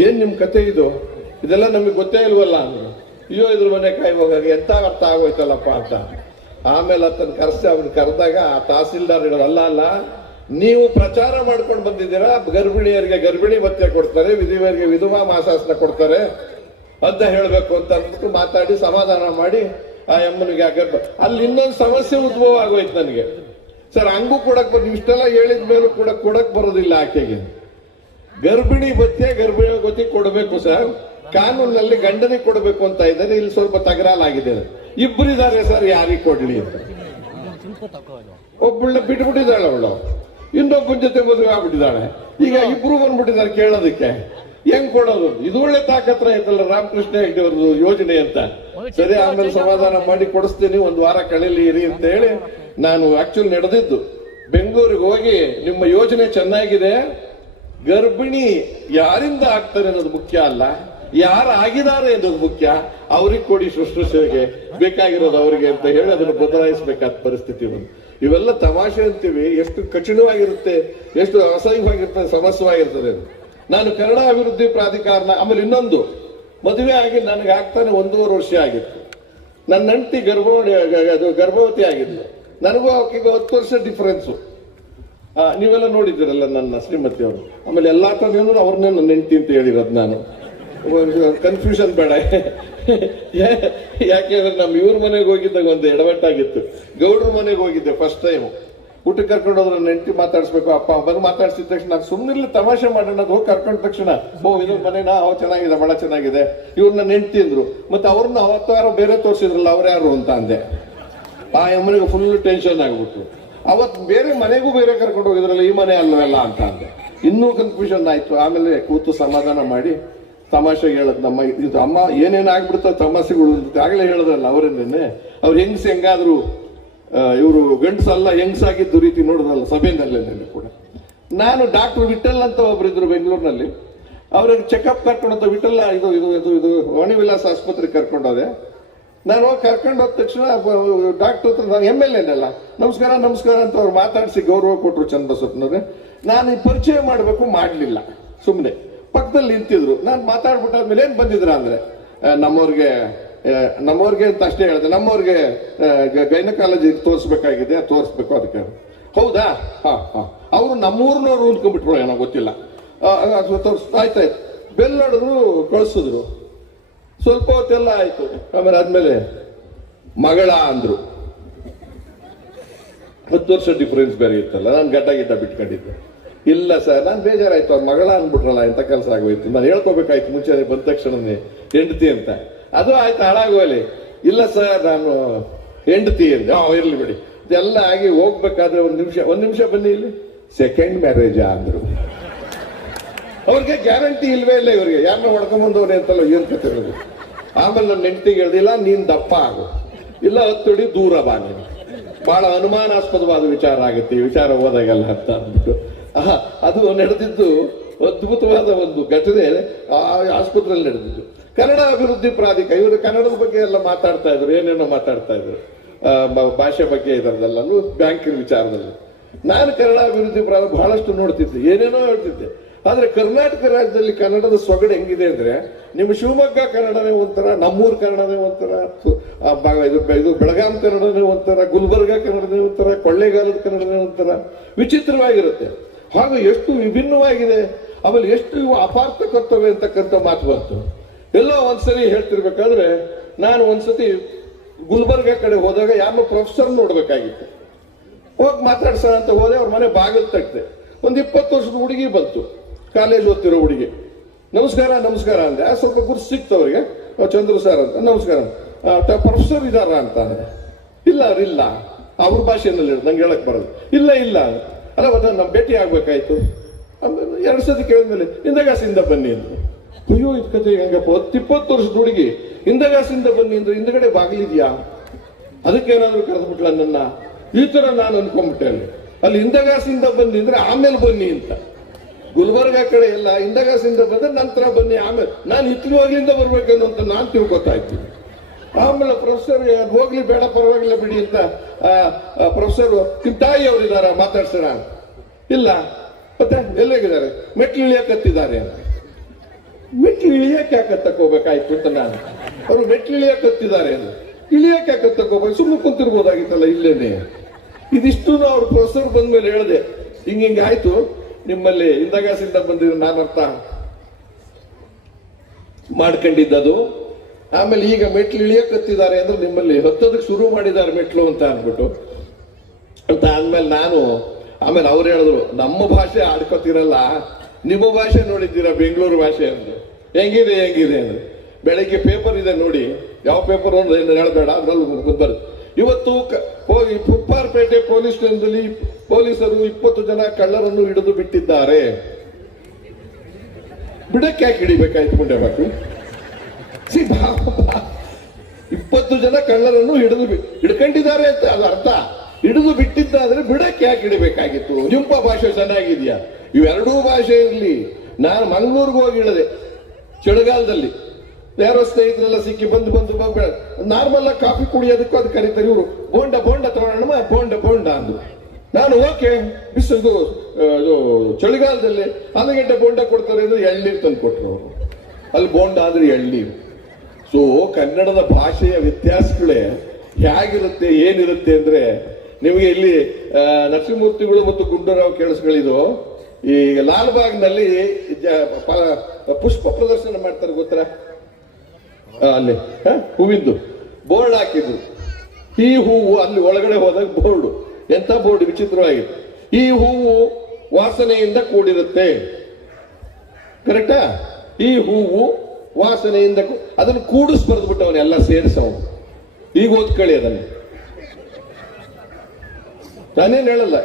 [SPEAKER 2] ಏನ್ ನಿಮ್ ಕತೆ ಇದು? ಇದೆಲ್ಲ ನಮಗೆ ಗೊತ್ತೇ ಇಲ್ವಲ್ಲ? ಅಂದ್ರು ಅಯ್ಯೋ, ಇದ್ರ ಮನೆ ಕಾಯಿ ಹೋಗಾಗ ಎಂತ ಅರ್ಥ ಆಗೋಯ್ತಲ್ಲಪ್ಪ ಅಂತ. ಆಮೇಲೆ ಆತನ ಕರೆಸಿ ಅವ್ನ ಕರೆದಾಗ ಆ ತಹಸೀಲ್ದಾರ್ ಹೇಳೋದು ಅಲ್ಲ ಅಲ್ಲ ನೀವು ಪ್ರಚಾರ ಮಾಡ್ಕೊಂಡು ಬಂದಿದ್ದೀರಾ? ಗರ್ಭಿಣಿಯರಿಗೆ ಗರ್ಭಿಣಿ ಭತ್ಯೆ ಕೊಡ್ತಾರೆ ವಿಧಿವರಿಗೆ ವಿಧವಾ ಮಾಸಾಸನ ಕೊಡ್ತಾರೆ ಅಂತ ಹೇಳಬೇಕು ಅಂತ ಅಂದ್ಬಿಟ್ಟು ಮಾತಾಡಿ ಸಮಾಧಾನ ಮಾಡಿ ಆ ಅಮ್ಮನಿಗೆ ಗರ್ಭ ಅಲ್ಲಿ ಇನ್ನೊಂದು ಸಮಸ್ಯೆ ಉದ್ಭವ ಆಗೋಯ್ತು ನನಗೆ. ಸರ್, ಹಂಗೂ ಕೊಡಕ್ ಬರ್ ಇಷ್ಟೆಲ್ಲ ಹೇಳಿದ ಮೇಲೂ ಕೂಡ ಕೊಡಕ್ ಬರೋದಿಲ್ಲ ಆಕೆಗೆ. ಗರ್ಭಿಣಿ ಬತ್ತೆ ಗರ್ಭಿಣಿ ಗೊತ್ತಿ ಕೊಡಬೇಕು ಸರ್. ಕಾನೂನಲ್ಲಿ ಗಂಡನಿಗೆ ಕೊಡಬೇಕು ಅಂತ ಇದ್ದಾರೆ. ಇಲ್ಲಿ ಸ್ವಲ್ಪ ತಗರಾಲಾಗಿದೆ. ಇಬ್ಬರಿದ್ದಾರೆ ಸರ್, ಯಾರಿಗೆ ಕೊಡ್ಲಿ ಅಂತ. ಬಿಟ್ಬಿಟ್ಟಿದ್ದಾಳೆ ಅವಳು. ಇನ್ನೊಬ್ಬನ ಜೊತೆ ಮದುವೆ ಆಗ್ಬಿಟ್ಟಿದ್ದಾಳೆ. ಈಗ ಇಬ್ರು ಬಂದ್ಬಿಟ್ಟಿದ್ದಾರೆ ಕೇಳೋದಕ್ಕೆ. ಹೆಂಗ್ ಕೊಡೋದು? ಇದು ಒಳ್ಳೆ ತಾಕತ್ರ ಐತಲ್ಲ ರಾಮಕೃಷ್ಣ ಹೆಗ್ಡೆ ಅವ್ರದ್ದು ಯೋಜನೆ ಅಂತ. ಸರಿ ಆಮೇಲೆ ಸಮಾಧಾನ ಮಾಡಿ ಕೊಡಿಸ್ತೀನಿ ಒಂದ್ ವಾರ ಕಳೀಲಿ ಇರಿ ಅಂತ ಹೇಳಿ ನಾನು ಆಕ್ಚುಲಿ ನಡೆದಿದ್ದು. ಬೆಂಗಳೂರಿಗೆ ಹೋಗಿ ನಿಮ್ಮ ಯೋಜನೆ ಚೆನ್ನಾಗಿದೆ. ಗರ್ಭಿಣಿ ಯಾರಿಂದ ಆಗ್ತಾರೆ ಅನ್ನೋದು ಮುಖ್ಯ ಅಲ್ಲ. ಯಾರು ಆಗಿದ್ದಾರೆ ಅನ್ನೋದು ಮುಖ್ಯ. ಅವ್ರಿಗೆ ಕೊಡಿ ಶುಶ್ರೂಷೆಗೆ. ಬೇಕಾಗಿರೋದು ಅವರಿಗೆ ಅಂತ ಹೇಳಿ ಅದನ್ನು ಬದಲಾಯಿಸಬೇಕಾದ ಪರಿಸ್ಥಿತಿ ಬಂದು ಇವೆಲ್ಲ ತಮಾಷೆ ಅಂತೀವಿ. ಎಷ್ಟು ಕಠಿಣವಾಗಿರುತ್ತೆ ಎಷ್ಟು ಅಸಹ್ಯವಾಗಿರ್ತದೆ ಸಮಸ್ಯವಾಗಿರ್ತದೆ ಅದು. ನಾನು ಕನ್ನಡ ಅಭಿವೃದ್ಧಿ ಪ್ರಾಧಿಕಾರನ ಆಮೇಲೆ ಇನ್ನೊಂದು. ಮದುವೆ ಆಗಿ ನನಗೆ ಆಗ್ತಾನೆ ಒಂದೂವರೆ ವರ್ಷ ಆಗಿತ್ತು. ನನ್ನ ಹೆಂಡತಿ ಗರ್ಭವತಿ ಅದು ಗರ್ಭವತಿ ಆಗಿದ್ಲು. ನನಗೂ ಆಕೆಗೆ ಹತ್ತು ವರ್ಷ ಡಿಫರೆನ್ಸು ನೀವೆಲ್ಲ ನೋಡಿದ್ದೀರಲ್ಲ ನನ್ನ ಶ್ರೀಮತಿ ಅವರು. ಆಮೇಲೆ ಎಲ್ಲಾ ಕಡೆಯೂ ಅವ್ರನ್ನ ನನ್ನ ಹೆಂಡತಿ ಅಂತ ಹೇಳಿರೋದು ನಾನು. ಕನ್ಫ್ಯೂಷನ್ ಬೇಡ. ಯಾಕೆಂದ್ರೆ ನಮ್ಮ ಇವ್ರ ಮನೆಗೆ ಹೋಗಿದ್ದಾಗ ಒಂದು ಎಡವಟ್ಟಾಗಿತ್ತು. ಗೌಡ್ರ ಮನೆಗೆ ಹೋಗಿದ್ದೆ ಫಸ್ಟ್ ಟೈಮ್ ಊಟಕ್ಕೆ ಕರ್ಕೊಂಡು ಹೋದ್ರೆ ನೆಂಟಿ ಮಾತಾಡಿಸ್ಬೇಕು, ಅಪ್ಪ ಬಂದು ಮಾತಾಡ್ಸಿದ ತಕ್ಷಣ ನಾನು ಸುಮ್ಮನಿರ್ಲಿ ತಮಾಷೆ ಮಾಡೋಣ ಅದು ಹೋಗಿ ಕರ್ಕೊಂಡ ತಕ್ಷಣ ಓ ಇದು ಮನೆನಾ? ಅವ್ ಚೆನ್ನಾಗಿದೆ ಬಹಳ ಚೆನ್ನಾಗಿದೆ. ಇವ್ರನ್ನ ನೆಂಟಿ ಅಂದ್ರು. ಮತ್ತೆ ಅವ್ರನ್ನ ಅವತ್ತು ಯಾರೋ ಬೇರೆ ತೋರಿಸಿದ್ರಲ್ಲ, ಅವ್ರು ಯಾರು ಅಂತ ಅಂದೆ. ಆ ಅಮ್ಮನಿಗೆ ಫುಲ್ ಟೆನ್ಷನ್ ಆಗ್ಬಿಟ್ಟು ಅವತ್ತು ಬೇರೆ ಮನೆಗೂ ಬೇರೆ ಕರ್ಕೊಂಡು ಹೋಗಿದ್ರಲ್ಲ, ಈ ಮನೆ ಅಲ್ವಲ್ಲ ಅಂತ ಅಂದೆ. ಇನ್ನೂ ಕನ್ಫ್ಯೂಷನ್ ಆಯ್ತು. ಆಮೇಲೆ ಕೂತು ಸಮಾಧಾನ ಮಾಡಿ ತಮಾಷೆ ಹೇಳದ್ ನಮ್ಮ ಇದು ಅಮ್ಮ ಏನೇನು ಆಗ್ಬಿಡ್ತಾವ ತಮಾಷೆಗಳು ಆಗಲೇ ಆಗ್ಲೇ ಹೇಳಿದ್ರಲ್ಲ ಅವರೇನೆ ಅವ್ರು ಹೆಂಗ್ಸ್, ಹೆಂಗಾದ್ರು? ಇವರು ಗಂಡಸಲ್ಲ, ಹೆಂಗ್ಸಾಗಿದ್ದು ರೀತಿ ನೋಡಿದ್ರಲ್ಲ ಸಭೆಯಲ್ಲೇ ಕೂಡ. ನಾನು ಡಾಕ್ಟರ್ ವಿಠಲ್ ಅಂತ ಒಬ್ಬರಿದ್ರು ಬೆಂಗಳೂರಿನಲ್ಲಿ. ಅವ್ರಿಗೆ ಚೆಕಪ್ ಕರ್ಕೊಂಡಂತ ವಿಠಲ್ ಇದು ಇದು ಇದು ಇದು, ವಾಣಿವಿಲಾಸ ಆಸ್ಪತ್ರೆಗೆ ಕರ್ಕೊಂಡೋದೆ ನಾನು ಕರ್ಕೊಂಡು ಹೋದ ತಕ್ಷಣ ಡಾಕ್ಟರ್ ಹತ್ರ ನಾನು ಎಂ ಎಲ್ ಎನಲ್ಲ ನಮಸ್ಕಾರ ನಮಸ್ಕಾರ ಅಂತ ಅವ್ರು ಮಾತಾಡಿಸಿ ಗೌರವ ಕೊಟ್ಟರು ಚನ್ನಬಸಪ್ಪನವ್ರೆ ನಾನು ಈ ಪರಿಚಯ ಮಾಡಬೇಕು ಮಾಡಲಿಲ್ಲ ಸುಮ್ಮನೆ ಪಕ್ಕದಲ್ಲಿ ನಿಂತಿದ್ರು. ನಾನು ಮಾತಾಡ್ಬಿಟ್ಟಾದ್ಮೇಲೆ ಏನು ಬಂದಿದ್ರ ಅಂದರೆ ನಮ್ಮವ್ರಿಗೆ ನಮ್ಮವ್ರಿಗೆ ಅಂತ ಅಷ್ಟೇ ಹೇಳಿದೆ, ನಮ್ಮವ್ರಿಗೆ ಗೈನಕಾಲಜಿ ತೋರಿಸ್ಬೇಕಾಗಿದೆ, ತೋರಿಸ್ಬೇಕು ಅದಕ್ಕೆ. ಹೌದಾ? ಹಾ ಹಾ. ಅವರು ನಮ್ಮೂರ್ನವ್ರು ಉಳ್ಕೊಂಡ್ಬಿಟ್ರು ಏನೋ ಗೊತ್ತಿಲ್ಲ. ಆಯ್ತಾಯ್ತು. ಬೆಲ್ ನೋಡಿದ್ರು ಕಳಿಸಿದ್ರು. ಸ್ವಲ್ಪ ಹೊತ್ತೆಲ್ಲ ಆಯ್ತು. ಆಮೇಲೆ ಆದ್ಮೇಲೆ ಮಗಳ ಅಂದ್ರು. ಹತ್ತು ವರ್ಷ ಡಿಫರೆನ್ಸ್ ಬೇರೆ ಇತ್ತಲ್ಲ, ನಾನು ಗಡ್ಡ ಗಿಡ್ಡ ಬಿಟ್ಕೊಂಡಿದ್ದೆ. ಇಲ್ಲ ಸರ್, ನಾನು ಬೇಜಾರಾಯ್ತು, ಅವ್ರ ಮಗಳ ಅಂದ್ಬಿಟ್ರಲ್ಲ, ಎಂತ ಕೆಲಸ ಆಗೋಯ್ತು. ನಾನು ಹೇಳ್ಕೋಬೇಕಾಯ್ತು ಮುಂಚೆ ಬಂದ ತಕ್ಷಣನೇ ಹೆಂಡತಿ ಅಂತ. ಅದು ಆಯ್ತು ಹಾಳಾಗೋಲಿ ಇಲ್ಲ ಸರ್, ನಾನು ಹೆಂಡತಿ ಇರಲಿ ಇರ್ಲಿ ಬಿಡಿ. ಇದೆಲ್ಲ ಆಗಿ ಹೋಗ್ಬೇಕಾದ್ರೆ ಒಂದ್ ನಿಮಿಷ ಒಂದ್ ನಿಮಿಷ ಬನ್ನಿ ಇಲ್ಲಿ. ಸೆಕೆಂಡ್ ಮ್ಯಾರೇಜಾ ಅಂದ್ರು. ಅವ್ರಿಗೆ ಗ್ಯಾರಂಟಿ ಇಲ್ವೇ ಇಲ್ಲ ಇವ್ರಿಗೆ. ಯಾರನ್ನ ಹೊಡ್ಕೊಂಬಂದವ್ರೆ ಅಂತಲ್ಲ ಏನ್ ಕತೆ ಇರೋದು. ಆಮೇಲೆ ನನ್ನ ಹೆಂಡತಿಗೆ ಹೇಳ್ದಿಲ್ಲ ನೀನ್ ದಪ್ಪ ಆಗು. ಇಲ್ಲ ಹತ್ತಡಿ ದೂರ ಬಾ ನೀನು. ಬಹಳ ಅನುಮಾನಾಸ್ಪದವಾದ ವಿಚಾರ ಆಗುತ್ತೆ. ಈ ವಿಚಾರ ಹೋದಾಗೆಲ್ಲ ಅಂತ ಅಂದ್ಬಿಟ್ಟು. ಅದು ನಡೆದಿದ್ದು ಅದ್ಭುತವಾದ ಒಂದು ಘಟನೆ. ಆ, ಆಸ್ಪತ್ರೆಯಲ್ಲಿ ನಡೆದಿದ್ದು. ಕನ್ನಡ ಅಭಿವೃದ್ಧಿ ಪ್ರಾಧಿಕಾರ ಇವರು ಕನ್ನಡದ ಬಗ್ಗೆ ಎಲ್ಲ ಮಾತಾಡ್ತಾ ಇದ್ರು, ಏನೇನೋ ಮಾತಾಡ್ತಾ ಇದ್ರು. ಭಾಷೆ ಬಗ್ಗೆ ಇದರದೆಲ್ಲ ಬ್ಯಾಂಕಿನ ವಿಚಾರದಲ್ಲಿ. ನಾನು ಕನ್ನಡ ಅಭಿವೃದ್ಧಿ ಪ್ರಾಧಿಕ ಬಹಳಷ್ಟು ನೋಡ್ತಿದ್ದೆ, ಏನೇನೋ ಹೇಳ್ತಿದ್ದೆ. ಆದ್ರೆ ಕರ್ನಾಟಕ ರಾಜ್ಯದಲ್ಲಿ ಕನ್ನಡದ ಸೊಗಡು ಹೆಂಗಿದೆ ಅಂದ್ರೆ, ನಿಮ್ಮ ಶಿವಮೊಗ್ಗ ಕನ್ನಡನೇ ಒಂಥರ, ನಮ್ಮೂರು ಕನ್ನಡನೇ ಒಂಥರ ಇದು ಇದು ಬೆಳಗಾಂ ಕನ್ನಡನೇ ಒಂಥರ, ಗುಲ್ಬರ್ಗ ಕನ್ನಡನೇ ಒಂಥರ, ಕೊಳ್ಳೇಗಾಲದ ಕನ್ನಡನೇ ಒಂಥರ, ವಿಚಿತ್ರವಾಗಿರುತ್ತೆ. ಹಾಗೂ ಎಷ್ಟು ವಿಭಿನ್ನವಾಗಿದೆ, ಆಮೇಲೆ ಎಷ್ಟು ಇವು ಅಪಾರ್ಥಕರ್ತವೆ ಅಂತಕ್ಕಂಥ ಮಾತು ಬಂತು. ಎಲ್ಲೋ ಒಂದ್ಸರಿ ಹೇಳ್ತಿರ್ಬೇಕಾದ್ರೆ ನಾನು ಒಂದ್ಸತಿ ಗುಲ್ಬರ್ಗ ಕಡೆ ಹೋದಾಗ ಯಾವ ಪ್ರೊಫೆಸರ್ ನೋಡ್ಬೇಕಾಗಿತ್ತು. ಹೋಗಿ ಮಾತಾಡ್ಸೋಣ ಅಂತ ಹೋದೆ ಅವ್ರ ಮನೆ ಬಾಗಿಲು ತಟ್ಟಿದೆ ಒಂದು ಇಪ್ಪತ್ತು ವರ್ಷದ ಹುಡುಗಿ ಬಂತು ಕಾಲೇಜ್ ಓದ್ತಿರೋ ಹುಡುಗಿ. ನಮಸ್ಕಾರ ನಮಸ್ಕಾರ ಅಂದೆ. ಆ, ಸ್ವಲ್ಪ ಗುರು ಸಿಕ್ತು ಅವರಿಗೆ. ಅವ್ರು ಚಂದ್ರು ಸರ್ ಅಂತ. ನಮಸ್ಕಾರ. ಪ್ರೊಫೆಸರ್ ಇದಾರ? ಅಂತ ಅಂದ್ರೆ ಇಲ್ಲ ಅವ್ರು ಇಲ್ಲ. ಅವ್ರ ಭಾಷೆಯಲ್ಲಿ ಹೇಳು ನಂಗೆ ಹೇಳಕ್ ಬರೋದು ಇಲ್ಲ ಇಲ್ಲ. ಅಲ್ಲ ನಮ್ಮ ಭೇಟಿ ಆಗ್ಬೇಕಾಯ್ತು. ಎರಡು ಸತಿ ಕೇಳಿದ್ಮೇಲೆ ಹಿಂದಗಾಸಿಂದ ಬನ್ನಿ ಅಂತ ಅಯ್ಯೋ ಇದು ಕತೆ ಹೆಂಗಪ್ಪ ಹತ್ತು ಇಪ್ಪತ್ತು ವರ್ಷದ ಹುಡುಗಿ. ಹಿಂದಗಾಸಿಂದ ಬನ್ನಿ ಅಂದ್ರೆ ಹಿಂದಗಡೆ ಬಾಗಿಲಿದ್ಯಾ? ಅದಕ್ಕೇನಾದ್ರೂ ಕರೆದ್ಬಿಟ್ಲ ನನ್ನ. ಈ ತರ ನಾನು ಅನ್ಕೊಂಡ್ಬಿಟ್ಟೆ ಅಲ್ಲಿ ಹಿಂದಗಾಸಿಂದ ಬನ್ನಿ ಅಂದ್ರೆ ಆಮೇಲೆ ಬನ್ನಿ ಅಂತ. ಗುಲ್ಬರ್ಗ ಕಡೆ ಎಲ್ಲ ಹಿಂದಗಾಸಿಂದ ಬಂದ್ರೆ ನಂತರ ಬನ್ನಿ ಆಮೇಲೆ. ನಾನು ಹಿತ್ಲುವಾಗ್ಲಿಂದ ಬರ್ಬೇಕನ್ನೋ ಅಂತ ನಾನು ತಿಳ್ಕೊತಾ ಇದ್ದೀನಿ. ಆಮೇಲೆ ಪ್ರೊಫೆಸರ್ ಹೋಗ್ಲಿ ಬೇಡ, ಪರವಾಗಿಲ್ಲ ಬಿಡಿ ಅಂತ ಪ್ರೊಫೆಸರ್ ನಿಮ್ ತಾಯಿ ಅವ್ರು ಇದಾರ ಮಾತಾಡ್ಸೋಣ ಇಲ್ಲ. ಮತ್ತೆ ಎಲ್ಲಿಗಿದ್ದಾರೆ? ಮೆಟ್ಲು ಇಳಿಯಕತ್ತಿದ್ದಾರೆ ಅಂತ. ಮೆಟ್ಲು ಇಳಿಯಕ್ಕೆ ಯಾಕೆ ತಕೋಬೇಕಾಯ್ತು ಅಂತ ನಾನು. ಅವರು ಮೆಟ್ಲು ಇಳಿಯಕ್ಕೆ ಹತ್ತಿದ್ದಾರೆ ಅಂತ. ಇಳಿಯಕ್ಕೆ ಯಾಕೆ ತಕೋಬೇಕು ಸುಮ್ಮನೆ ಕುಂತಿರ್ಬೋದಾಗಿತ್ತಲ್ಲ ಇಲ್ಲೇನೆ. ಇದಿಷ್ಟು ಅವ್ರ ಪ್ರೊಫೆಸರ್ ಬಂದ್ಮೇಲೆ ಹೇಳಿದೆ. ಹಿಂಗ ಹಿಂಗೆ ಆಯ್ತು. ನಿಮ್ಮಲ್ಲಿ ಇಂದಗಾಸಿಂದ ಬಂದಿರೋ ನಾನು ಅರ್ಥ ಮಾಡ್ಕೊಂಡಿದ್ದದು. ಆಮೇಲೆ ಈಗ ಮೆಟ್ಲು ಇಳಿಯಕ್ಕೆ ಹತ್ತಿದ್ದಾರೆ ಅಂದ್ರೆ ನಿಮ್ಮಲ್ಲಿ ಹತ್ತೋದಕ್ಕೆ ಶುರು ಮಾಡಿದ್ದಾರೆ ಮೆಟ್ಲು ಅಂತ ಅಂದ್ಬಿಟ್ಟು. ಅಂತ ಅಂದ್ಮೇಲೆ ನಾನು, ಆಮೇಲೆ ಅವ್ರು ಹೇಳಿದ್ರು, ನಮ್ಮ ಭಾಷೆ ಆಡ್ಕೋತಿರಲ್ಲ. ನಿಮ್ಮ ಭಾಷೆ ನೋಡಿದ್ದೀರಾ ಬೆಂಗಳೂರು ಭಾಷೆ? ಅಂದ್ರೆ ಹೆಂಗಿದೆ ಹೆಂಗಿದೆ ಅಂದ್ರೆ ಬೆಳಗ್ಗೆ ಪೇಪರ್ ಇದೆ ನೋಡಿ. ಯಾವ ಪೇಪರ್ ಅಂದ್ರೆ ಹೇಳಬೇಡ, ಅದ್ರಲ್ಲಿ ಬರುತ್ತೆ. ಇವತ್ತು ಪುಪ್ಪಾರ್ಪೇಟೆ ಪೊಲೀಸ್ ಸ್ಟೇಷನ್ದಲ್ಲಿ ಪೊಲೀಸರು ಇಪ್ಪತ್ತು ಜನ ಕಳ್ಳರನ್ನು ಹಿಡಿದು ಬಿಟ್ಟಿದ್ದಾರೆ. ಬಿಡಕ್ಕೆ ಯಾಕೆ ಹಿಡಿಬೇಕಾಯ್ತು ಮುಂಡೆ ಬಾ- ಇಪ್ಪತ್ತು ಜನ ಕಳ್ಳರನ್ನು ಹಿಡಿದು ಹಿಡ್ಕೊಂಡಿದ್ದಾರೆ ಅಂತ ಅದು ಅರ್ಥ. ಹಿಡಿದು ಬಿಟ್ಟಿದ್ದಾದ್ರೆ ಬಿಡಕ್ಕೆ ಯಾಕೆ ಹಿಡಿಬೇಕಾಗಿತ್ತು? ನಿಮ್ಮ ಭಾಷೆ ಚೆನ್ನಾಗಿದೆಯಾ? ಇವೆರಡೂ ಭಾಷೆ ಇರಲಿ ನಾನು ಮಂಗಳೂರಿಗೆ ಹೋಗಿ ಇಳಿದೆ ಚಳಿಗಾಲದಲ್ಲಿ ಯಾರೋ ಸ್ನೇಹಿತರೆಲ್ಲ ಸಿಕ್ಕಿ ಬಂದು ಬಂದು ನಾರ್ಮಲ್ ಆಗಿ ಕಾಫಿ ಕುಡಿಯೋದಕ್ಕೂ ಅದು ಕರೀತಾರೆ ಇವರು. ಬೋಂಡ ಬೋಂಡ ತಗೊಳ್ಳೋಣ ಬೋಂಡ ಬೋಂಡ ಅಂದ್ರು. ನಾನು ಓಕೆ ಬಿಸಿ ಚಳಿಗಾಲದಲ್ಲಿ ಆಲೂಗಡ್ಡೆ ಬೋಂಡ ಕೊಡ್ತಾರೆ ಅಂದ್ರೆ ಎಳ್ನೀರು ತಂದು ಕೊಟ್ರು ಅವರು. ಅಲ್ಲಿ ಬೋಂಡ ಅಂದ್ರೆ ಎಳ್ನೀರು. ಸೊ ಕನ್ನಡದ ಭಾಷೆಯ ವ್ಯತ್ಯಾಸಗಳೇ ಹೇಗಿರುತ್ತೆ, ಏನಿರುತ್ತೆ ಅಂದ್ರೆ ನಿಮಗೆ ಇಲ್ಲಿ ನರಸಿಂಹಮೂರ್ತಿಗಳು ಮತ್ತು ಗುಂಡೂರಾವ್ ಕೇಳಿಸ್ಗಳಿದು ಈ ಲಾಲ್ಬಾಗ್ನಲ್ಲಿ ಪುಷ್ಪ ಪ್ರದರ್ಶನ ಮಾಡ್ತಾರೆ ಗೊತ್ತಾ? ಅಲ್ಲಿ? ಹೂವಿಂದು, ಬೋರ್ಡ್ ಹಾಕಿದ್ರು. ಈ ಹೂವು ಅಲ್ಲಿ ಒಳಗಡೆ ಹೋದಾಗ ಬೋರ್ಡು ಎಂತ ಬೋರ್ಡ್ ವಿಚಿತ್ರವಾಗಿತ್ತು ಈ ಹೂವು ವಾಸನೆಯಿಂದ ಕೂಡಿರುತ್ತೆ. ಕರೆಕ್ಟಾ? ಈ ಹೂವು ವಾಸನೆಯಿಂದ ಅದನ್ನು ಕೂಡಿಸ್ ಬರೆದ್ಬಿಟ್ಟವನು ಎಲ್ಲ ಸೇರಿಸವನು. ಈಗ ಓದ್ಕೊಳ್ಳಿ ಅದನ್ನು. ನಾನೇನು ಹೇಳಲ್ಲ.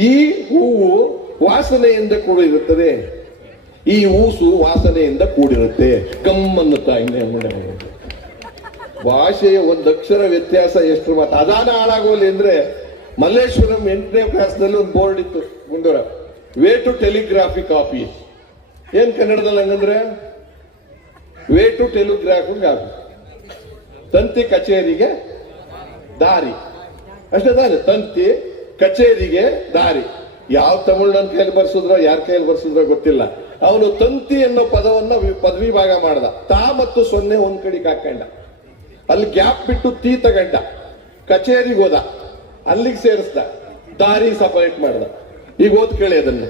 [SPEAKER 2] ಈ ಹೂವು ವಾಸನೆಯಿಂದ ಕೂಡಿರುತ್ತದೆ. ಈ ಊಸು ವಾಸನೆಯಿಂದ ಕೂಡಿರುತ್ತೆ. ಕಮ್ಮನ್ನುತ್ತಾ ಹೋಗುತ್ತೆ. ಭಾಷೆಯ ಒಂದು ಅಕ್ಷರ ವ್ಯತ್ಯಾಸ ಎಷ್ಟು ಮಾತು ಅದಾನ ಹಾಳಾಗೋಲಿ ಅಂದ್ರೆ ಮಲ್ಲೇಶ್ವರಂ ಎಂಟನೇ ಕ್ಲಾಸ್ನಲ್ಲಿ ಒಂದು ಬೋರ್ಡ್ ಇತ್ತು. ಗುಂಡೂರ. ವೇ ಟು ಟೆಲಿಗ್ರಾಫಿ ಕಾಫಿ ಏನ್ ಕನ್ನಡದಲ್ಲಿ ಹಂಗಂದ್ರೆ? ವೇ ಟು ಟೆಲಿಗ್ರಾಫಿಂಗ್ ಆಫೀಸ್ ತಂತಿ ಕಚೇರಿಗೆ ದಾರಿ. ಅಷ್ಟೇ ತಾನೆ ತಂತಿ ಕಚೇರಿಗೆ ದಾರಿ. ಯಾವ ತಮಿಳ್ನ ಕೈಯಲ್ಲಿ ಬರ್ಸಿದ್ರೋ, ಯಾರ ಕೈಯಲ್ಲಿ ಬರ್ಸಿದ್ರೋ ಗೊತ್ತಿಲ್ಲ. ಅವನು ತಂತಿ ಅನ್ನೋ ಪದವನ್ನ ಪದವಿ ಭಾಗ ಮಾಡ್ದ. ತಾ ಮತ್ತು ಸೊನ್ನೆ ಒಂದ್ ಕಡೆಗೆ ಹಾಕೊಂಡ. ಅಲ್ಲಿ ಗ್ಯಾಪ್ ಬಿಟ್ಟು ತೀ ತಗಂಡ. ಕಚೇರಿಗೆ ಹೋದ. ಅಲ್ಲಿಗೆ ಸೇರಿಸ್ದ. ದಾರಿ ಸಪರೇಟ್ ಮಾಡ್ದ. ಈಗ ಓದ್ ಕೇಳಿ ಅದನ್ನ.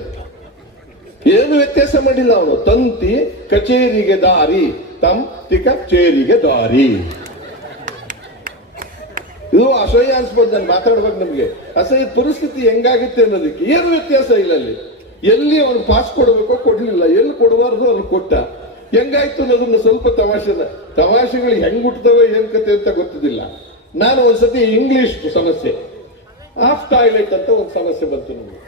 [SPEAKER 2] ಏನು ವ್ಯತ್ಯಾಸ ಮಾಡಿಲ್ಲ ಅವನು. ತಂತಿ ಕಚೇರಿಗೆ ದಾರಿ, ತಂತಿ ಕಚೇರಿಗೆ ದಾರಿ. ಇದು ಅಸಹ್ಯ ಅನ್ಸ್ಬೋದು, ನಾನು ಮಾತಾಡುವಾಗ ನಮಗೆ. ಅಸಹ್ಯ ಪರಿಸ್ಥಿತಿ ಹೆಂಗಾಗುತ್ತೆ ಅನ್ನೋದಕ್ಕೆ ಏನು ವ್ಯತ್ಯಾಸ ಇಲ್ಲ ಅಲ್ಲಿ? ಎಲ್ಲಿ ಅವ್ನು ಪಾಸ್ ಕೊಡಬೇಕೋ ಕೊಡ್ಲಿಲ್ಲ, ಎಲ್ಲಿ ಕೊಡಬಾರ್ದು ಅವ್ನು ಕೊಟ್ಟ. ಹೆಂಗಾಯ್ತು ಅನ್ನೋದನ್ನ ಸ್ವಲ್ಪ ತಮಾಷೆನ ತಮಾಷೆಗಳು ಹೆಂಗ್ ಹುಟ್ಟತವೆ ಏನ್ ಕತೆ ಅಂತ ಗೊತ್ತಿದ್ದಿಲ್ಲ. ನಾನು ಒಂದ್ಸತಿ ಇಂಗ್ಲಿಷ್ ಸಮಸ್ಯೆ. ಆಫ್ ಟಾಯ್ಲೆಟ್ ಅಂತ ಒಂದು ಸಮಸ್ಯೆ ಬಂತು ನಮಗೆ.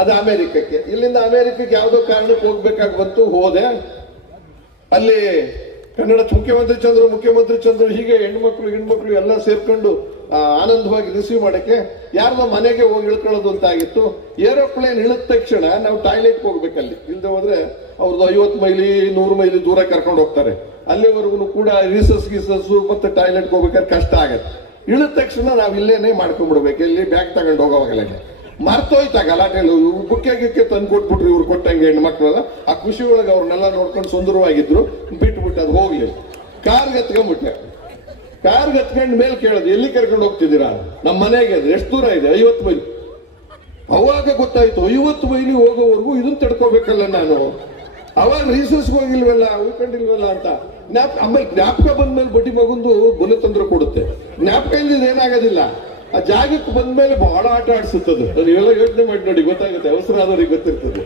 [SPEAKER 2] ಅದು ಅಮೆರಿಕಕ್ಕೆ. ಇಲ್ಲಿಂದ ಅಮೆರಿಕಕ್ಕೆ ಯಾವುದೋ ಕಾರಣಕ್ಕೆ ಹೋಗ್ಬೇಕಾಗಿ ಬಂತು, ಹೋದೆ. ಅಲ್ಲಿ ಕನ್ನಡ ಮುಖ್ಯಮಂತ್ರಿ ಚಂದ್ರು ಮುಖ್ಯಮಂತ್ರಿ ಚಂದ್ರು, ಹೀಗೆ ಹೆಣ್ಮಕ್ಳು ಹೆಣ್ಮಕ್ಳು ಎಲ್ಲ ಸೇರ್ಕೊಂಡು ಆನಂದವಾಗಿ ರಿಸೀವ್ ಮಾಡಕ್ಕೆ ಯಾರನ್ನ ಮನೆಗೆ ಹೋಗಿ ಇಳ್ಕೊಳ್ಳೋದು ಅಂತ ಆಗಿತ್ತು. ಏರೋಪ್ಲೇನ್ ಇಳಿದ ತಕ್ಷಣ ನಾವು ಟಾಯ್ಲೆಟ್ ಹೋಗ್ಬೇಕಲ್ಲಿ ಇಲ್ಲದೆ ಹೋದ್ರೆ ಅವ್ರದ್ದು ಐವತ್ತು ಮೈಲಿ, ನೂರು ಮೈಲಿ ದೂರ ಕರ್ಕೊಂಡು ಹೋಗ್ತಾರೆ. ಅಲ್ಲಿವರೆಗೂ ಕೂಡ ರೀಸಸ್ ಗೀಸಸ್ ಮತ್ತೆ ಟಾಯ್ಲೆಟ್ ಹೋಗ್ಬೇಕಾದ್ರೆ ಕಷ್ಟ ಆಗತ್ತೆ. ಇಳಿದ ತಕ್ಷಣ ನಾವು ಇಲ್ಲೇನೆ ಮಾಡ್ಕೊಂಡ್ಬಿಡ್ಬೇಕು ಇಲ್ಲಿ ಬ್ಯಾಗ್ ತಗೊಂಡು ಹೋಗೋವಾಗಲೇ ಮರ್ತೋಯ್ತಾ ಗಲಾಟೆ ಬುಕ್ಕೆ ಗಿಕ್ಕೆ ತಂದು ಕೊಟ್ಬಿಟ್ರು ಇವ್ರು ಕೊಟ್ಟಂಗೆ ಹೆಣ್ಣು ಮಕ್ಕಳೆಲ್ಲ ಆ ಖುಷಿ ಒಳಗೆ ಅವ್ರನ್ನೆಲ್ಲ ನೋಡ್ಕೊಂಡು ಸುಂದರವಾಗಿದ್ರು. ಬಿಟ್ಬಿಟ್ಟು ಅದು ಹೋಗ್ಲಿ. ಕಾರ್ಗೆ ಹತ್ಕೊಂಡ್ಬಿಟ್ಟೆ ಕಾರ್ಗೆ ಗತ್ಕೊಂಡ್ ಮೇಲೆ ಕೇಳೋದು, ಎಲ್ಲಿ ಕರ್ಕೊಂಡು ಹೋಗ್ತಿದ್ದೀರಾ? ನಮ್ಮ ಮನೆಗೆ ಅದು ಎಷ್ಟು ದೂರ ಇದೆ? ಐವತ್ತು ಮೈಲಿ. ಅವಾಗ ಗೊತ್ತಾಯ್ತು, ಐವತ್ತು ಮೈಲಿ ಹೋಗೋವರೆಗೂ ಇದನ್ನ ತಡ್ಕೋಬೇಕಲ್ಲ ನಾನು. ಅವಾಗ ರೀಸರ್ಸ್ ಹೋಗಿಲ್ವಲ್ಲ ಉಳ್ಕೊಂಡಿಲ್ವಲ್ಲ ಅಂತ. ಜ್ಞಾಪ ಆಮೇಲೆ ಜ್ಞಾಪಕ ಬಂದ್ಮೇಲೆ ಬಡ್ಡಿ ಮಗುಂದು ತಂದ್ರೆ ಕೊಡುತ್ತೆ. ಜ್ಞಾಪಕ ಇಲ್ಲದ ಏನಾಗೋದಿಲ್ಲ. ಆ ಜಾಗಕ್ಕೆ ಬಂದ್ಮೇಲೆ ಬಹಳ ಆಟ ಆಡಿಸುತ್ತದೆ. ಎಲ್ಲ ಯೋಚನೆ ಮಾಡಿ ನೋಡಿ, ಗೊತ್ತಾಗುತ್ತೆ, ಅವಸರ ಆದವ್ರಿಗೆ ಗೊತ್ತಿರ್ತದೆ.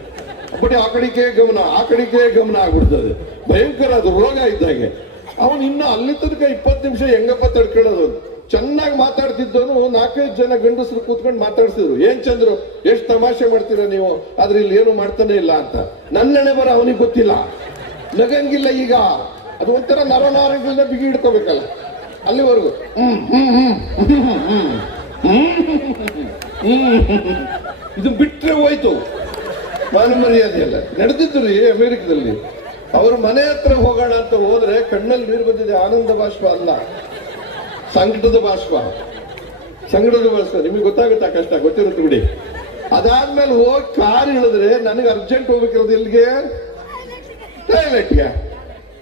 [SPEAKER 2] ಬಟ್ ಆ ಕಡೆಗೆ ಗಮನ, ಆ ಕಡೆಗೆ ಗಮನ ಆಗ್ಬಿಡ್ತದೆ. ಭಯಂಕರ ಅದು ರೋಗ ಇದ್ದಾಗೆ ಅವನು ಇನ್ನು ಅಲ್ಲಿ ತನಕ ಇಪ್ಪತ್ತು ನಿಮಿಷ ಹೆಂಗಪ್ಪ ತಡ್ಕೊಳ್ಳೋದು ಚೆನ್ನಾಗಿ ಮಾತಾಡ್ತಿದ್ದವನು ನಾಲ್ಕೈದು ಜನ ಗಂಡಸರು ಕೂತ್ಕೊಂಡು ಮಾತಾಡ್ಸಿದ್ರು. ಏನ್ ಚಂದ್ರು? ಎಷ್ಟು ತಮಾಷೆ ಮಾಡ್ತೀರಾ ನೀವು? ಆದ್ರೆ ಇಲ್ಲಿ ಏನು ಮಾಡ್ತಾನೆ ಇಲ್ಲ ಅಂತ. ನನ್ನೆಣೆ ಬರ ಅವನಿಗೆ ಗೊತ್ತಿಲ್ಲ. ನಗಂಗಿಲ್ಲ ಈಗ. ಅದು ಒಂಥರ ನರನಾರಗಳನ್ನ ಬಿಗಿ ಹಿಡ್ಕೋಬೇಕಲ್ಲ ಅಲ್ಲಿವರೆಗೂ. ಇದು ಬಿಟ್ಟರೆ ಹೋಯ್ತು. ಮಾನ ಮರ್ಯಾದೆ ಅಲ್ಲ ನಡೆದಿದ್ದು ರೀ ಅಮೆರಿಕದಲ್ಲಿ. ಅವ್ರ ಮನೆ ಹತ್ರ ಹೋಗೋಣ ಅಂತ ಹೋದ್ರೆ ಕಣ್ಣಲ್ಲಿ ನೀರು ಬಂದಿದೆ, ಆನಂದ ಬಾಷ್ಪ ಅಲ್ಲ. ಸಂಕಟದ ಬಾಷ್ಪ. ಸಂಕಟದ ಭಾಷ್ಪ ನಿಮಗೆ ಗೊತ್ತಾಗುತ್ತಾ ಕಷ್ಟ? ಗೊತ್ತಿರುತ್ತೆ ಬಿಡಿ. ಅದಾದ್ಮೇಲೆ ಹೋಗಿ ಕಾರ್ ಇಳಿದ್ರೆ ನನಗೆ ಅರ್ಜೆಂಟ್ ಹೋಗ್ಬೇಕಿರೋದು ಎಲ್ಲಿಗೆ? ಟಾಯ್ಲೆಟ್ಗೆ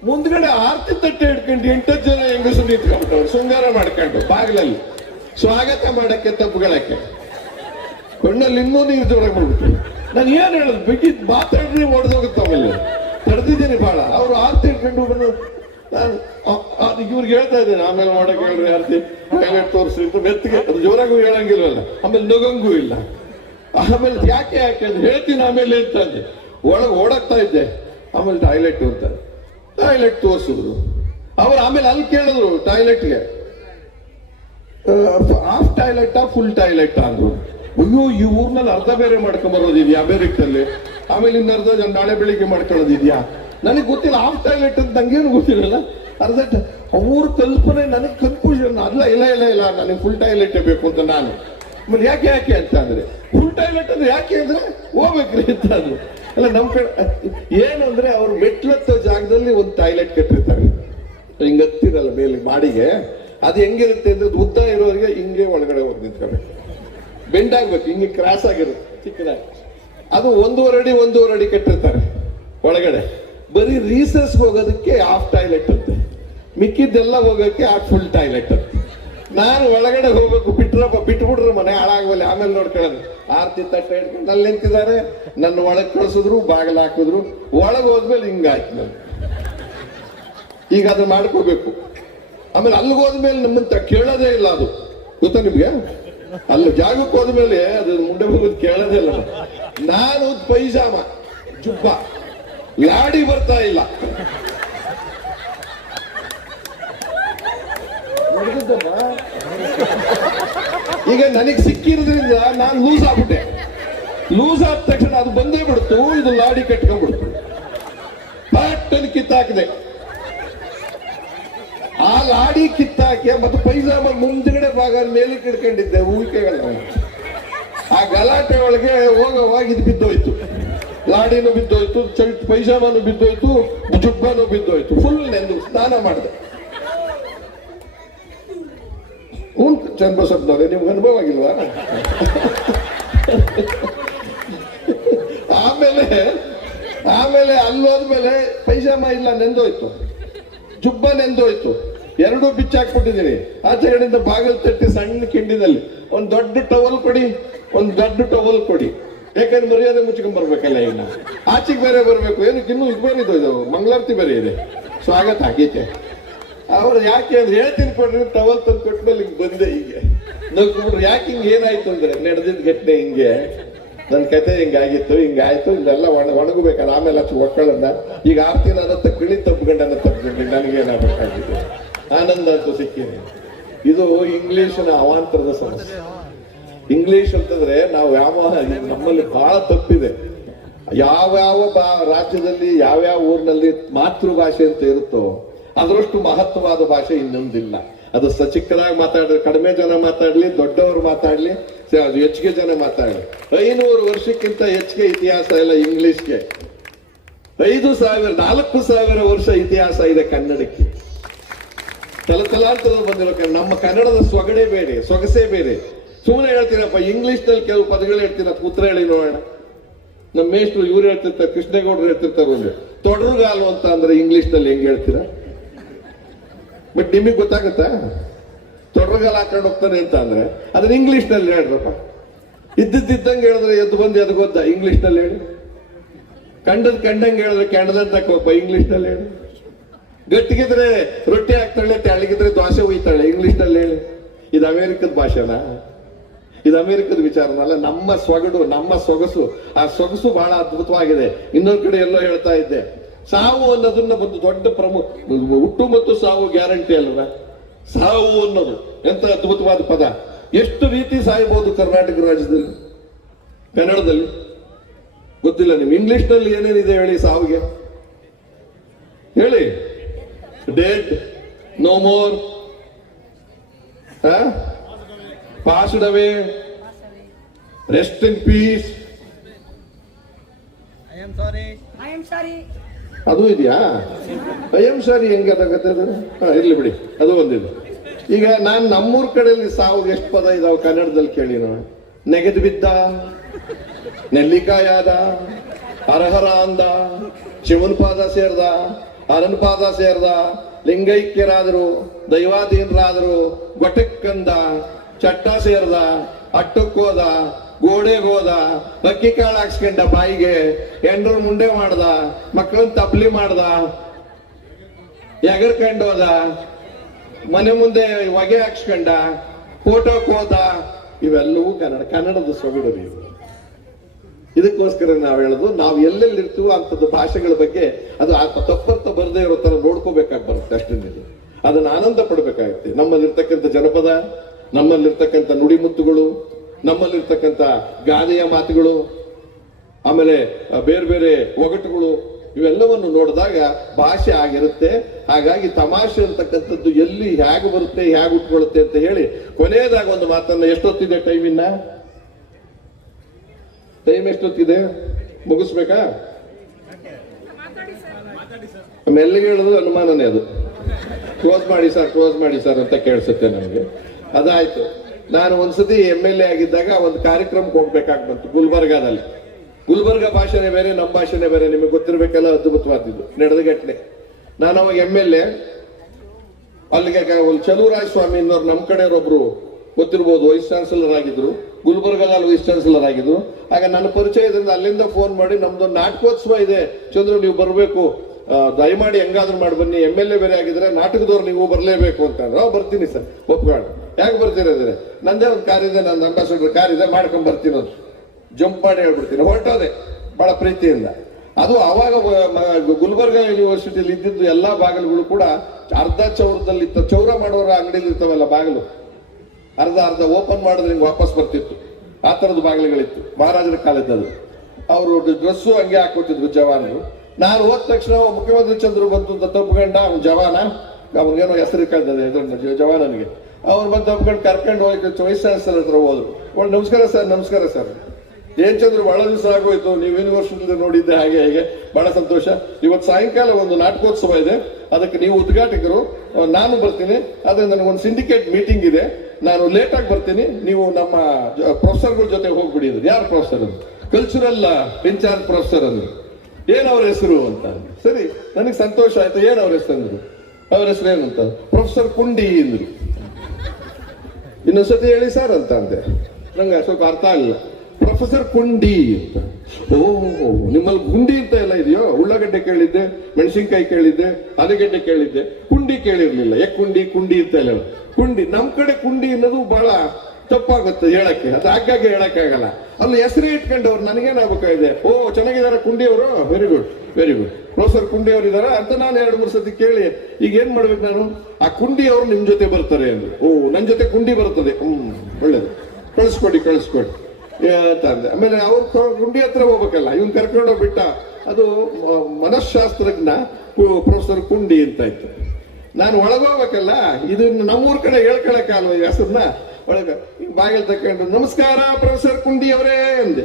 [SPEAKER 2] ಮುಂದ್ಗಡೆ ಆರ್ತಿ ತಟ್ಟೆ ಹಿಡ್ಕೊಂಡು ಎಂಟತ್ತು ಜನ ಹೆಂಗಸು ನಿಂತ್ಕೊಂಡು ಶೃಂಗಾರ ಮಾಡ್ಕೊಂಡು, ಬಾಗಿಲಲ್ಲಿ. ಸ್ವಾಗತ ಮಾಡಕ್ಕೆ ತಪ್ಪುಗಳಕ್ಕೆ. ಕಣ್ಣಲ್ಲಿ ಇನ್ನೂ ನೀರು ಜೋರಾಗಿ ಮಾಡ್ಬಿಟ್ಟು ನಾನು ಏನ್ ಹೇಳೋದು? ಬಿಗಿದ್ ಮಾತಾಡ್ರಿ ಹೊಡೆದೋಗುತ್ತೆ ಆಮೇಲೆ ತಡೆದಿದ್ದೀನಿ ಬಹಳ ಅವ್ರು ಆರ್ತಿ ಹಿಡ್ಕೊಂಡು ಬಂದು, ನಾನು ಇವ್ರಿಗೆ ಹೇಳ್ತಾ ಇದ್ದೇನೆ. ಆಮೇಲೆ ಮಾಡಕ್ಕೆ ಹೇಳ್ರಿ ಆರ್ತಿ. ಟಾಯ್ಲೆಟ್ ತೋರಿಸಿ ಮೆತ್ತಿಗೆ, ಅದು ಜೋರಾಗೂ ಹೇಳಂಗಿಲ್ವಲ್ಲ. ಆಮೇಲೆ ನಗಂಗೂ ಇಲ್ಲ. ಆಮೇಲೆ ಯಾಕೆ ಯಾಕೆ ಅಂತ ಹೇಳ್ತೀನಿ ಆಮೇಲೆ ಅಂತಂದೆ ಒಳಗೆ ಓಡಕ್ತಾ ಇದ್ದೆ. ಆಮೇಲೆ ಟಾಯ್ಲೆಟ್ ಅಂತ. ಟಾಯ್ಲೆಟ್ ತೋರಿಸಿದ್ರು. ಅವ್ರು ಆಮೇಲೆ ಅಲ್ಲಿ ಕೇಳಿದ್ರು ಟಾಯ್ಲೆಟ್ಗೆ. ಹಾಫ್ ಟಾಯ್ಲೆಟ್ ಫುಲ್ ಟಾಯ್ಲೆಟ್ ಅಂದ್ರು. ಅಯ್ಯೋ, ಈ ಊರ್ನಲ್ಲಿ ಅರ್ಧ ಬೇರೆ ಮಾಡ್ಕೊಂಬರೋದಿದ್ಯಾ ಅಮೆರಿಕದಲ್ಲಿ? ಆಮೇಲೆ ಇನ್ನು ಅರ್ಧ ಜನ ನಾಳೆ ಬೆಳಿಗ್ಗೆ ಮಾಡ್ಕೊಳ್ಳೋದಿದ್ಯಾ? ನನಗೆ ಗೊತ್ತಿಲ್ಲ ಹಾಫ್ ಟಾಯ್ಲೆಟ್ ಅಂತ ಗೊತ್ತಿರಲ್ಲ. ಅರ್ಧ ಅವ್ರ ಕಲ್ಪನೆ ನನಗೆ ಕನ್ಫ್ಯೂಷನ್ ಅಲ್ಲ, ಇಲ್ಲ ಇಲ್ಲ ಇಲ್ಲ, ನನಗೆ ಫುಲ್ ಟಾಯ್ಲೆಟ್ ಬೇಕು ಅಂತ ನಾನು. ಆಮೇಲೆ ಯಾಕೆ ಯಾಕೆ ಅಂತ ಅಂದ್ರೆ ಫುಲ್ ಟಾಯ್ಲೆಟ್ ಅಂದ್ರೆ ಯಾಕೆ ಅಂದ್ರೆ ಹೋಗ್ಬೇಕ್ರಿ ಅಂತ ಅಂದ್ರು. ಅಲ್ಲ ನಮ್ ಕಡೆ ಏನು ಅಂದ್ರೆ ಅವ್ರು ಮೆಟ್ಲತ್ತ ಜಾಗದಲ್ಲಿ ಒಂದು ಟಾಯ್ಲೆಟ್ ಕಟ್ಟಿರ್ತಾರೆ. ಹಿಂಗ ಹತ್ತಿರಲ್ಲ ಮೇಲೆ ಮಾಡಿಗೆ ಅದು ಹೆಂಗಿರುತ್ತೆ ಅಂದ್ರೆ ಉದ್ದ ಇರೋರಿಗೆ ಹಿಂಗೆ ಒಳಗಡೆ ಹೋಗಿ ನಿಂತ್ಕೋಬೇಕು. ಬೆಂಡ್ ಆಗ್ಬೇಕು ಹಿಂಗೆ ಕ್ರಾಸ್ ಆಗಿರುತ್ತೆ. ಚಿಕ್ಕದಾಗಿ. ಅದು ಒಂದೂವರೆ ಅಡಿ ಒಂದೂವರೆ ಅಡಿ ಕಟ್ಟಿರ್ತಾರೆ ಒಳಗಡೆ. ಬರೀ ರೀಸಸ್ ಹೋಗೋದಕ್ಕೆ ಹಾಫ್ ಟಾಯ್ಲೆಟ್ ಅಂತೆ. ಮಿಕ್ಕಿದ್ದೆಲ್ಲ ಹೋಗೋಕ್ಕೆ ಹಾಫ್ ಫುಲ್ ಟಾಯ್ಲೆಟ್ ಅಂತ. ನಾನು ಒಳಗಡೆ ಹೋಗ್ಬೇಕು ಬಿಟ್ರಪ್ಪ ಬಿಟ್ಬಿಡ್ರು ಮನೆ ಹಾಳಾಗವಲ್ಲಿ. ಆಮೇಲೆ ನೋಡ್ಕೊಳ್ಳೋದು ಆರ್ತಿ ತಟ್ಟೆ ಹಿಡ್ಕೊಂಡು ಅಲ್ಲಿ ನಿಂತಿದ್ದಾರೆ. ನನ್ನ ಒಳಗೆ ಕಳ್ಸಿದ್ರು, ಬಾಗಿಲು ಹಾಕಿದ್ರು. ಒಳಗೆ ಹೋದ್ಮೇಲೆ ಹಿಂಗಾಯ್ತು ನಾನು ಈಗ ಅದನ್ನ ಮಾಡ್ಕೋಬೇಕು. ಆಮೇಲೆ ಅಲ್ಲಿಗೆ ಹೋದ್ಮೇಲೆ ನಮ್ಮಂತ ಕೇಳೋದೇ ಇಲ್ಲ ಅದು. ಗೊತ್ತಾ ನಿಮ್ಗೆ? ಅಲ್ಲಿ, ಜಾಗಕ್ಕೆ ಹೋದ್ಮೇಲೆ ಅದು ಮುಂಡೆ ಹೋಗೋದು ಕೇಳೋದೇ ಇಲ್ಲ ನಾನು ಪೈಜಾಮ, ಜುಬ್ಬ. ಲಾಡಿ ಬರ್ತಾ ಇಲ್ಲ? ಈಗ ನನಗೆ ಸಿಕ್ಕಿರೋದ್ರಿಂದ ನಾನು ಲೂಸ್ ಆಗ್ಬಿಟ್ಟೆ. ಲೂಸ್ ಆದ ತಕ್ಷಣ ಅದು ಬಂದೇ ಬಿಡ್ತು, ಇದು ಲಾಡಿ ಕಟ್ಕೊಂಡ್ಬಿಡ್ತು. ಪಟ್ಟನ್ನು ಕಿತ್ತಾಕಿದೆ. ಆ ಲಾಡಿ ಕಿತ್ತಾಕಿ, ಮತ್ತು ಪೈಜಾಮ ಮುಂದ್ಗಡೆ ಭಾಗ ಮೇಲೆ ಕಿಡ್ಕೊಂಡಿದ್ದೆ ಉಳಿಕೆಗಳ ಆ ಗಲಾಟೆ ಒಳಗೆ ಹೋಗುವಾಗ ಇದು ಬಿದ್ದೋಯ್ತು. ಲಾಡಿನೂ ಬಿದ್ದೋಯ್ತು ಚಟ್ ಪೈಜಾಮನು ಬಿದ್ದೋಯ್ತು, ಜುಬ್ಬನು ಬಿದ್ದೋಯ್ತು. ಫುಲ್ ನೆಂದು ಸ್ನಾನ ಮಾಡಿದೆ. ಹ್ಞೂ ಚಂದ್ರಬಸಪ್ಪನವ್ರೆ ನಿಮ್ಗೆ ಅನುಭವ ಆಗಿಲ್ವಾ ಆಮೇಲೆ ಆಮೇಲೆ ಅಲ್ಲೋದ್ಮೇಲೆ ಪೈಜಾಮ ಇಲ್ಲ ನೆಂದೋಯ್ತು ಜುಬ್ಬ ನೆಂದೋಯ್ತು ಎರಡೂ ಬಿಚ್ಚಾಕ್ಬಿಟ್ಟಿದ್ದೀನಿ ಆಚೆ ಕಡೆಯಿಂದ ಬಾಗಿಲು ತಟ್ಟಿ ಸಣ್ಣ ಕಿಂಡಿನಲ್ಲಿ. ಒಂದು ದೊಡ್ಡ ಟವಲ್ ಕೊಡಿ ಒಂದು ದೊಡ್ಡ ಟವಲ್ ಕೊಡಿ. ಯಾಕಂದ್ರೆ ಮರ್ಯಾದೆ ಮುಚ್ಕೊಂಡ್ ಬರ್ಬೇಕಲ್ಲ ಇನ್ನು. ಆಚೆಗೆ ಬೇರೆ ಬರಬೇಕು. ಏನಕ್ಕೆ ಇನ್ನೂ ಇದು ಬೇರೆ ಇದು? ಇದು ಮಂಗಳಾರತಿ ಬೇರೆ ಇದೆ. ಸ್ವಾಗತ ಆಗೈತೆ ಅವ್ರು ಯಾಕೆ ಅಂದ್ರೆ ಹೇಳ್ತೀನಿ ಕೊಡ್ರಿ ಟವಲ್ ತಂದು ಕೊಟ್ಮೇಲೆ ಹಿಂಗೆ ಬಂದೆ ಹೀಗೆ. ನಗ್ಬಿಟ್ರು, ಯಾಕೆ ಹಿಂಗೆ ಏನಾಯ್ತು ಅಂದ್ರೆ, ನಡೆದಿದ್ದ ಘಟನೆ ಹಿಂಗೆ. ನನ್ನ ಕತೆ ಹಿಂಗಾಗಿತ್ತು ಹಿಂಗಾಯ್ತು ಇಲ್ಲೆಲ್ಲ ಒಣ, ಒಣಗಬೇಕಲ್ಲ, ಆಮೇಲೆ ಹಚ್ಚಿ ಒಕ್ಕಳನ್ನ. ಈಗ ಆರ್ತಿ ಅನ್ನ ತಕ್ಕೊಳ್ಳಿ ತಪ್ಪುಗಂಡನ್ನ ತಪ್ಪಿಕೊಂಡು ನನಗೇನಾಗಬೇಕಾಗಿದೆ ಆನಂದ ಅಂತೂ ಸಿಕ್ಕಿದೆ. ಇದು ಇಂಗ್ಲಿಷ್ನ ಅವಾಂತರದ ಸಮಸ್ಯೆ. ಇಂಗ್ಲಿಷ್ ಅಂತಂದ್ರೆ ನಾವು ಯಾವ ನಮ್ಮಲ್ಲಿ ಬಹಳ ತಪ್ಪಿದೆ. ಯಾವ್ಯಾವ ರಾಜ್ಯದಲ್ಲಿ ಯಾವ್ಯಾವ ಊರಿನಲ್ಲಿ ಮಾತೃಭಾಷೆ ಅಂತ ಇರುತ್ತೋ ಅದರಷ್ಟು ಮಹತ್ವವಾದ ಭಾಷೆ ಇನ್ನೊಂದಿಲ್ಲ. ಅದು ಸಚಿಕ್ಕರಾಗಿ ಮಾತಾಡ್ರಿ ಕಡಿಮೆ ಜನ ಮಾತಾಡ್ಲಿ, ದೊಡ್ಡವರು ಮಾತಾಡ್ಲಿ ಹೆಚ್ಚಿಗೆ ಜನ ಮಾತಾಡ್ಲಿ. ಐನೂರು ವರ್ಷಕ್ಕಿಂತ ಹೆಚ್ಚಿಗೆ ಇತಿಹಾಸ ಇಲ್ಲ ಇಂಗ್ಲಿಷ್ಗೆ. ಐದು ಸಾವಿರ, ನಾಲ್ಕು ಸಾವಿರ ವರ್ಷ ಇತಿಹಾಸ ಇದೆ ಕನ್ನಡಕ್ಕೆ. ತಲತಲಾಂತದ ಬಂದಿರೋ. ನಮ್ಮ ಕನ್ನಡದ ಸೊಗಡೆ ಬೇರೆ, ಸೊಗಸೆ ಬೇರೆ. ಸುಮ್ಮನೆ ಹೇಳ್ತೀರಪ್ಪ ಇಂಗ್ಲಿಷ್ನಲ್ಲಿ ಕೆಲವು ಪದಗಳು ಹೇಳ್ತೀರ, ಪುತ್ರ ಹೇಳಿ ನೋಡೋಣ. ನಮ್ಮ ಮೇಷ್ಟ್ರು ಇವ್ರು ಹೇಳ್ತಿರ್ತಾರೆ, ಕೃಷ್ಣೇಗೌಡರು ಹೇಳ್ತಿರ್ತಾರೆ ತೊಡರುಗಾಲು ಅಂತ ಅಂದ್ರೆ ಇಂಗ್ಲಿಷ್ನಲ್ಲಿ ಹೆಂಗ್ ಹೇಳ್ತೀರಾ? ಬಟ್ ನಿಮಗೆ ಗೊತ್ತಾಗುತ್ತಾ? ತೊಡರುಗಾಲ ಹಾಕೊಂಡು ಹೋಗ್ತಾನೆ ಅಂತ ಅಂದ್ರೆ, ಅದನ್ನ ಇಂಗ್ಲಿಷ್ನಲ್ಲಿ ಹೇಳ್ರಪ್ಪ. ಇದ್ದಿದ್ದಂಗೆ ಹೇಳಿದ್ರೆ ಎದ್ದು ಬಂದು ಅದು ಗೊತ್ತ ಇಂಗ್ಲಿಷ್ನಲ್ಲಿ ಹೇಳಿ. ಕಂಡದ್ ಕಂಡಂಗೆ ಹೇಳಿದ್ರೆ ಕೆಂಡದಂತ ಕೋಪ ಇಂಗ್ಲಿಷ್ನಲ್ಲಿ ಹೇಳಿ. ಗಟ್ಟಿಗಿದ್ರೆ ರೊಟ್ಟಿ ಹಾಕ್ತಾಳೆ, ತೆಳ್ಳಗಿದ್ರೆ ದೋಸೆ ಒಯ್ತಾಳೆ ಇಂಗ್ಲಿಷ್ನಲ್ಲಿ ಹೇಳಿ. ಇದು ಅಮೇರಿಕದ ಭಾಷೆನಾ? ಇದು ಅಮೆರಿಕದ ವಿಚಾರನಲ್ಲ ನಮ್ಮ ಸೊಗಡು, ನಮ್ಮ ಸೊಗಸು. ಆ ಸೊಗಸು ಬಹಳ ಅದ್ಭುತವಾಗಿದೆ. ಇನ್ನೊಂದು ಕಡೆ ಎಲ್ಲೋ ಹೇಳ್ತಾ ಇದ್ದೆ ಸಾವು ಅನ್ನೋದನ್ನ ಒಂದು ದೊಡ್ಡ ಪ್ರಮುಖ ಹುಟ್ಟು ಮತ್ತು ಸಾವು ಗ್ಯಾರಂಟಿ ಅಲ್ವಾ? ಸಾವು ಅನ್ನೋದು. ಎಂತ ಅದ್ಭುತವಾದ ಪದ. ಎಷ್ಟು ರೀತಿ ಸಾಯಬಹುದು ಕರ್ನಾಟಕ ರಾಜ್ಯದಲ್ಲಿ? ಕನ್ನಡದಲ್ಲಿ? ಗೊತ್ತಿಲ್ಲ ನಿಮ್ ಇಂಗ್ಲಿಷ್ನಲ್ಲಿ ಏನೇನಿದೆ ಹೇಳಿ ಸಾವಿಗೆ? ಹೇಳಿ. Dead no more passed away rest in peace
[SPEAKER 3] I am sorry
[SPEAKER 4] I am sorry.
[SPEAKER 2] ಅದು ಇದೆಯಾ? ಅಯ್ಯಂ ಸರಿ, ಹೆಂಗೆ ಅದಾಗತ್ತೆ ಅದು? ಹಾ, ಇರ್ಲಿ ಬಿಡಿ. ಅದು ಒಂದಿದೆ. ಈಗ ನಾನು ನಮ್ಮೂರ್ ಕಡೆಯಲ್ಲಿ ಸಾವು ಎಷ್ಟು ಪದ ಇದಾವೆ ಕನ್ನಡದಲ್ಲಿ ಕೇಳಿ ನಾವು ನೆಗೆದು ಬಿದ್ದ, ನೆಲ್ಲಿಕಾಯಾದ ಅರಹರ ಅಂದ ಶಿವನ ಪಾದ ಸೇರ್ದ ಅರನ್ ಪಾದ ಸೇರ್ದ, ಲಿಂಗೈಕ್ಯರಾದರು, ದೈವಾಧೀನರಾದರು, ಗೊಟಕ್ಕಂದ, ಚಟ್ಟ ಸೇರ್ದ, ಅಟ್ಟಕ್ಕೋದ ಗೋಡೆಗೋದ ಅಕ್ಕಿ ಕಾಳು ಹಾಕ್ಸ್ಕೊಂಡ ಬಾಯಿಗೆ ಎಂಡ್ರ ಮುಂಡೆ ಮಾಡ್ದ ಮಕ್ಕಳನ್ನ ತಪ್ಲಿ ಮಾಡ್ದ, ಎಗರ್ಕೊಂಡು ಹೋದ, ಮನೆ ಮುಂದೆ ಹೊಗೆ ಹಾಕ್ಸ್ಕೊಂಡ ಫೋಟೋಕ್ ಹೋದ ಇವೆಲ್ಲವೂ ಕನ್ನಡ, ಕನ್ನಡದ ಸೊಗಡು ನೀವು. ಇದಕ್ಕೋಸ್ಕರ ನಾವು ಹೇಳೋದು, ನಾವು ಎಲ್ಲೆಲ್ಲಿ ಇರ್ತೀವೋ ಅಂಥದ್ದು ಭಾಷೆಗಳ ಬಗ್ಗೆ ಅದು ಆ ತಪ್ಪರ್ಥ ಬರದೇ ಇರೋ ಥರ ನೋಡ್ಕೋಬೇಕಾಗಿ ಬರುತ್ತೆ ಅಷ್ಟೇನಿದೆ ಅದನ್ನ ಆನಂದ ಪಡ್ಬೇಕಾಗುತ್ತೆ. ನಮ್ಮಲ್ಲಿರ್ತಕ್ಕಂಥ ಜನಪದ, ನಮ್ಮಲ್ಲಿರ್ತಕ್ಕಂಥ ನುಡಿಮುತ್ತುಗಳು ನಮ್ಮಲ್ಲಿರ್ತಕ್ಕಂಥ ಗಾದೆಯ ಮಾತುಗಳು, ಆಮೇಲೆ ಬೇರೆ ಬೇರೆ ಒಗಟುಗಳು, ಇವೆಲ್ಲವನ್ನು ನೋಡಿದಾಗ ಭಾಷೆ ಆಗಿರುತ್ತೆ. ಹಾಗಾಗಿ ತಮಾಷೆ ಅಂತಕ್ಕಂಥದ್ದು ಎಲ್ಲಿ ಹೇಗೆ ಬರುತ್ತೆ, ಹೇಗೆ ಉಟ್ಕೊಳ್ಳುತ್ತೆ ಅಂತ ಹೇಳಿ ಕೊನೆಯದಾಗ ಒಂದು ಮಾತನ್ನ ಎಷ್ಟೊತ್ತಿದೆ ಟೈಮಿನ್ನ ಟೈಮ್ ಎಷ್ಟೊತ್ತಿದೆ? ಮುಗಿಸ್ಬೇಕಾ? ಮೆಲ್ಲಿಗೆ ಹೇಳೋದು ಅನುಮಾನನೇ ಅದು. ಕ್ಲೋಸ್ ಮಾಡಿ ಸರ್ ಕ್ಲೋಸ್ ಮಾಡಿ ಸರ್ ಅಂತ ಕೇಳಿಸುತ್ತೆ ನಮಗೆ. ಅದಾಯ್ತು. ನಾನು ಒಂದ್ಸತಿ ಎಂ ಎಲ್ ಎ ಆಗಿದ್ದಾಗ ಒಂದು ಕಾರ್ಯಕ್ರಮಕ್ಕೆ ಹೋಗ್ಬೇಕಾಗಿ ಬಂತು, ಗುಲ್ಬರ್ಗಾದಲ್ಲಿ. ಗುಲ್ಬರ್ಗ ಭಾಷೆನೇ ಬೇರೆ, ನಮ್ಮ ಭಾಷೆನೇ ಬೇರೆ, ನಿಮಗೆ ಗೊತ್ತಿರ್ಬೇಕಲ್ಲ ಅದ್ಭುತವಾದಿದ್ದು ಘಟನೆ ನಾನು ಅವಾಗ ಎಂ ಎಲ್ ಎ ಅಲ್ಲಿಗೆ ಒಂದು ಚಲುವರಾಜ ಸ್ವಾಮಿ ಅನ್ನೋರು ನಮ್ಮ ಕಡೆಯವರೊಬ್ರು ಗೊತ್ತಿರ್ಬೋದು ವೈಸ್ ಚಾನ್ಸಲರ್ ಆಗಿದ್ರು, ಗುಲ್ಬರ್ಗದಲ್ಲಿ ವೈಸ್ ಚಾನ್ಸಲರ್ ಆಗಿದ್ರು. ಆಗ ನನ್ನ ಪರಿಚಯದಿಂದ ಅಲ್ಲಿಂದ ಫೋನ್ ಮಾಡಿ ನಮ್ದು ನಾಟಕೋತ್ಸವ ಇದೆ, ಚಂದ್ರು ನೀವು ಬರಬೇಕು ದಯಮಾಡಿ ಹೆಂಗಾದ್ರೂ ಮಾಡಿ, ಬನ್ನಿ ಎಂ ಎಲ್ ಎ ಬೇರೆ ಆಗಿದ್ರೆ ನಾಟಕದವ್ರು ನೀವು ಬರಲೇಬೇಕು ಅಂತ ನಾವು ಬರ್ತೀನಿ ಸರ್ ಒಪ್ಕೊಳ್ಳ ಯಾಕೆ ಬರ್ತಿರೋದ್ರೆ ನಂದೇ ಒಂದು ಕಾರ್ ಇದೆ ನನ್ನ ಅಂಬಾಸಿಡರ್ ಇದೆ, ಮಾಡ್ಕೊಂಡ್ ಬರ್ತೀನಿ ಅಂತ. ಜಂಪ್ ಮಾಡಿ ಹೇಳ್ಬಿಡ್ತೀನಿ. ಹೊರಟೋದೆ, ಬಹಳ ಪ್ರೀತಿಯಿಂದ. ಅದು ಆವಾಗ ಗುಲ್ಬರ್ಗ ಯೂನಿವರ್ಸಿಟಿಲಿ ಇದ್ದಿದ್ದು ಎಲ್ಲಾ ಬಾಗಿಲುಗಳು ಕೂಡ ಅರ್ಧ ಚೌರದಲ್ಲಿ ಇತ್ತ. ಚೌರ ಮಾಡೋರ ಅಂಗಡಿಲಿ ಇರ್ತಾವಲ್ಲ ಬಾಗಿಲು. ಅರ್ಧ ಅರ್ಧ ಓಪನ್ ಮಾಡಿದ್ರೆ ಹಿಂಗೆ ವಾಪಸ್ ಬರ್ತಿತ್ತು. ಆ ತರದ ಬಾಗಿಲುಗಳಿತ್ತು. ಮಹಾರಾಜರ ಕಾಲದ್ದು ಅವರು ಡ್ರೆಸ್ಸು ಹಂಗೆ ಹಾಕೋತಿದ್ರು ಜವಾನರು. ನಾನು ಹೋದ ತಕ್ಷಣ ಮುಖ್ಯಮಂತ್ರಿ ಚಂದ್ರು ಬಂತು ಅಂತ ತಪ್ಪುಗಂಡ ಅವ್ನು ಜವಾನ. ಅವ್ರಿಗೇನೋ ಹೆಸರು ಇದ್ರ ಜವಾನನಿಗೆ ಅವ್ರು ಬಂದು ತಪ್ಕೊಂಡು ಕರ್ಕೊಂಡು ಹೋಗಿ ವೈಸ್ ಚಾನ್ಸಲರ್ ಹತ್ರ ಹೋದ್ರು. ಒಳ್ಳೆ ನಮಸ್ಕಾರ ಸರ್ ನಮಸ್ಕಾರ ಸರ್. ಏನ್ ಚಂದ್ರು ಬಹಳ ದಿವಸ ಆಗೋಯ್ತು, ನೀವು ಯೂನಿವರ್ಸಿಟಿ ನೋಡಿದ್ದೆ ಹಾಗೆ ಹೇಗೆ. ಬಹಳ ಸಂತೋಷ. ಇವತ್ತು ಸಾಯಂಕಾಲ ಒಂದು ನಾಟಕೋತ್ಸವ ಇದೆ. ಅದಕ್ಕೆ ನೀವು ಉದ್ಘಾಟಕರು ನಾನು ಬರ್ತೀನಿ. ಆದ್ರೆ ನನಗೊಂದು ಸಿಂಡಿಕೇಟ್ ಮೀಟಿಂಗ್ ಇದೆ. ನಾನು ಲೇಟ್ ಆಗಿ ಬರ್ತೀನಿ. ನೀವು ನಮ್ಮ ಪ್ರೊಫೆಸರ್ಗಳ ಜೊತೆ ಹೋಗ್ಬಿಡಿ ಯಾರು ಪ್ರೊಫೆಸರ್ ಕಲ್ಚರಲ್ ಇನ್ಚಾರ್ಜ್ ಪ್ರೊಫೆಸರ್ ಅಂದ್ರು. ಏನ್ ಅವ್ರ ಹೆಸರು ಅಂತ? ಸರಿ, ನನಗೆ ಸಂತೋಷ ಆಯ್ತು. ಏನವ್ರ ಹೆಸರು ಅಂದ್ರು? ಅವ್ರ ಹೆಸರು ಏನಂತ ಪ್ರೊಫೆಸರ್ ಕುಂಡಿ ಅಂದ್ರು. ಇನ್ನೊಂದ್ಸತಿ ಹೇಳಿ ಸರ್ ಅಂತ ಅಂದೆ. ನಂಗೆ ಸ್ವಲ್ಪ ಅರ್ಥ ಆಗಲಿಲ್ಲ. ಪ್ರೊಫೆಸರ್ ಕುಂಡಿ ಅಂತ. ಓ ನಿಮ್ಮಲ್ಲಿ ಗುಂಡಿ ಅಂತ ಎಲ್ಲ ಇದೆಯೋ? ಉಳ್ಳಾಗಡ್ಡೆ ಕೇಳಿದ್ದೆ, ಮೆಣಸಿನ್ಕಾಯಿ ಕೇಳಿದ್ದೆ, ಆಲೂಗಡ್ಡೆ ಕೇಳಿದ್ದೆ. ಕುಂಡಿ ಕೇಳಿರ್ಲಿಲ್ಲ. ಯಾಕೆ ಕುಂಡಿ ಕುಂಡಿ ಅಂತ ಎಲ್ಲ ಕುಂಡಿ, ನಮ್ ಕಡೆ ಕುಂಡಿ ಅನ್ನೋದು ಬಹಳ ತಪ್ಪಾಗುತ್ತೆ ಹೇಳಕ್ಕೆ. ಅದು ಆಗಾಗ್ಗೆ ಹೇಳಕ್ಕಾಗಲ್ಲ. ಅಲ್ಲಿ ಹೆಸರೇ ಇಟ್ಕೊಂಡವ್ರು ನನಗೇನಾಗಬೇಕಾಗಿದೆ? ಓ, ಚೆನ್ನಾಗಿದ್ದಾರೆ ಕುಂಡಿ ಅವರು? Very good very good professor Kundi ಅವರು ಇದಾರ? ಅಂತ ನಾನು ಎರಡು ಮೂರು ಸತಿ ಕೇಳಿ, ಈಗ ಏನ್ ಮಾಡ್ಬೇಕು ನಾನು? ಆ ಕುಂಡಿ ಅವರು ನಿಮ್ ಜೊತೆ ಬರ್ತಾರೆ ಅಂದ್ರು ಓ, ನನ್ ಜೊತೆ ಕುಂಡಿ ಬರ್ತದೆ ಹ್ಮ್, ಒಳ್ಳೇದು. ಕಳಿಸ್ಕೊಡಿ ಕಳಿಸ್ಕೊಡಿ. ಅಂತ ಅಂದೆ. ಆಮೇಲೆ ಅವ್ರು ಕುಂಡಿ ಹತ್ರ ಹೋಗ್ಬೇಕಲ್ಲ. ಇವ್ನ ಕರ್ಕೊಂಡು ಬಿಟ್ಟ ಅದು ಮನಃಶಾಸ್ತ್ರಜ್ಞ ಪ್ರೊಫೆಸರ್ ಕುಂಡಿ ಅಂತ ಇತ್ತು. ನಾನು ಒಳಗೋಗ್ಬೇಕಲ್ಲ? ಇದನ್ನ ನಮ್ಮೂರ್ ಕಡೆ ಹೇಳ್ಕೊಳಕ್ಕಾಗಲ್ಲ ಈ ಹೆಸರನ್ನ? ಒಳಗ ಬಾಗಿಲು ತಕೊಂಡು ನಮಸ್ಕಾರ ಪ್ರೊಫೆಸರ್ ಕುಂಡಿ ಅವರೇ ಅಂದೆ.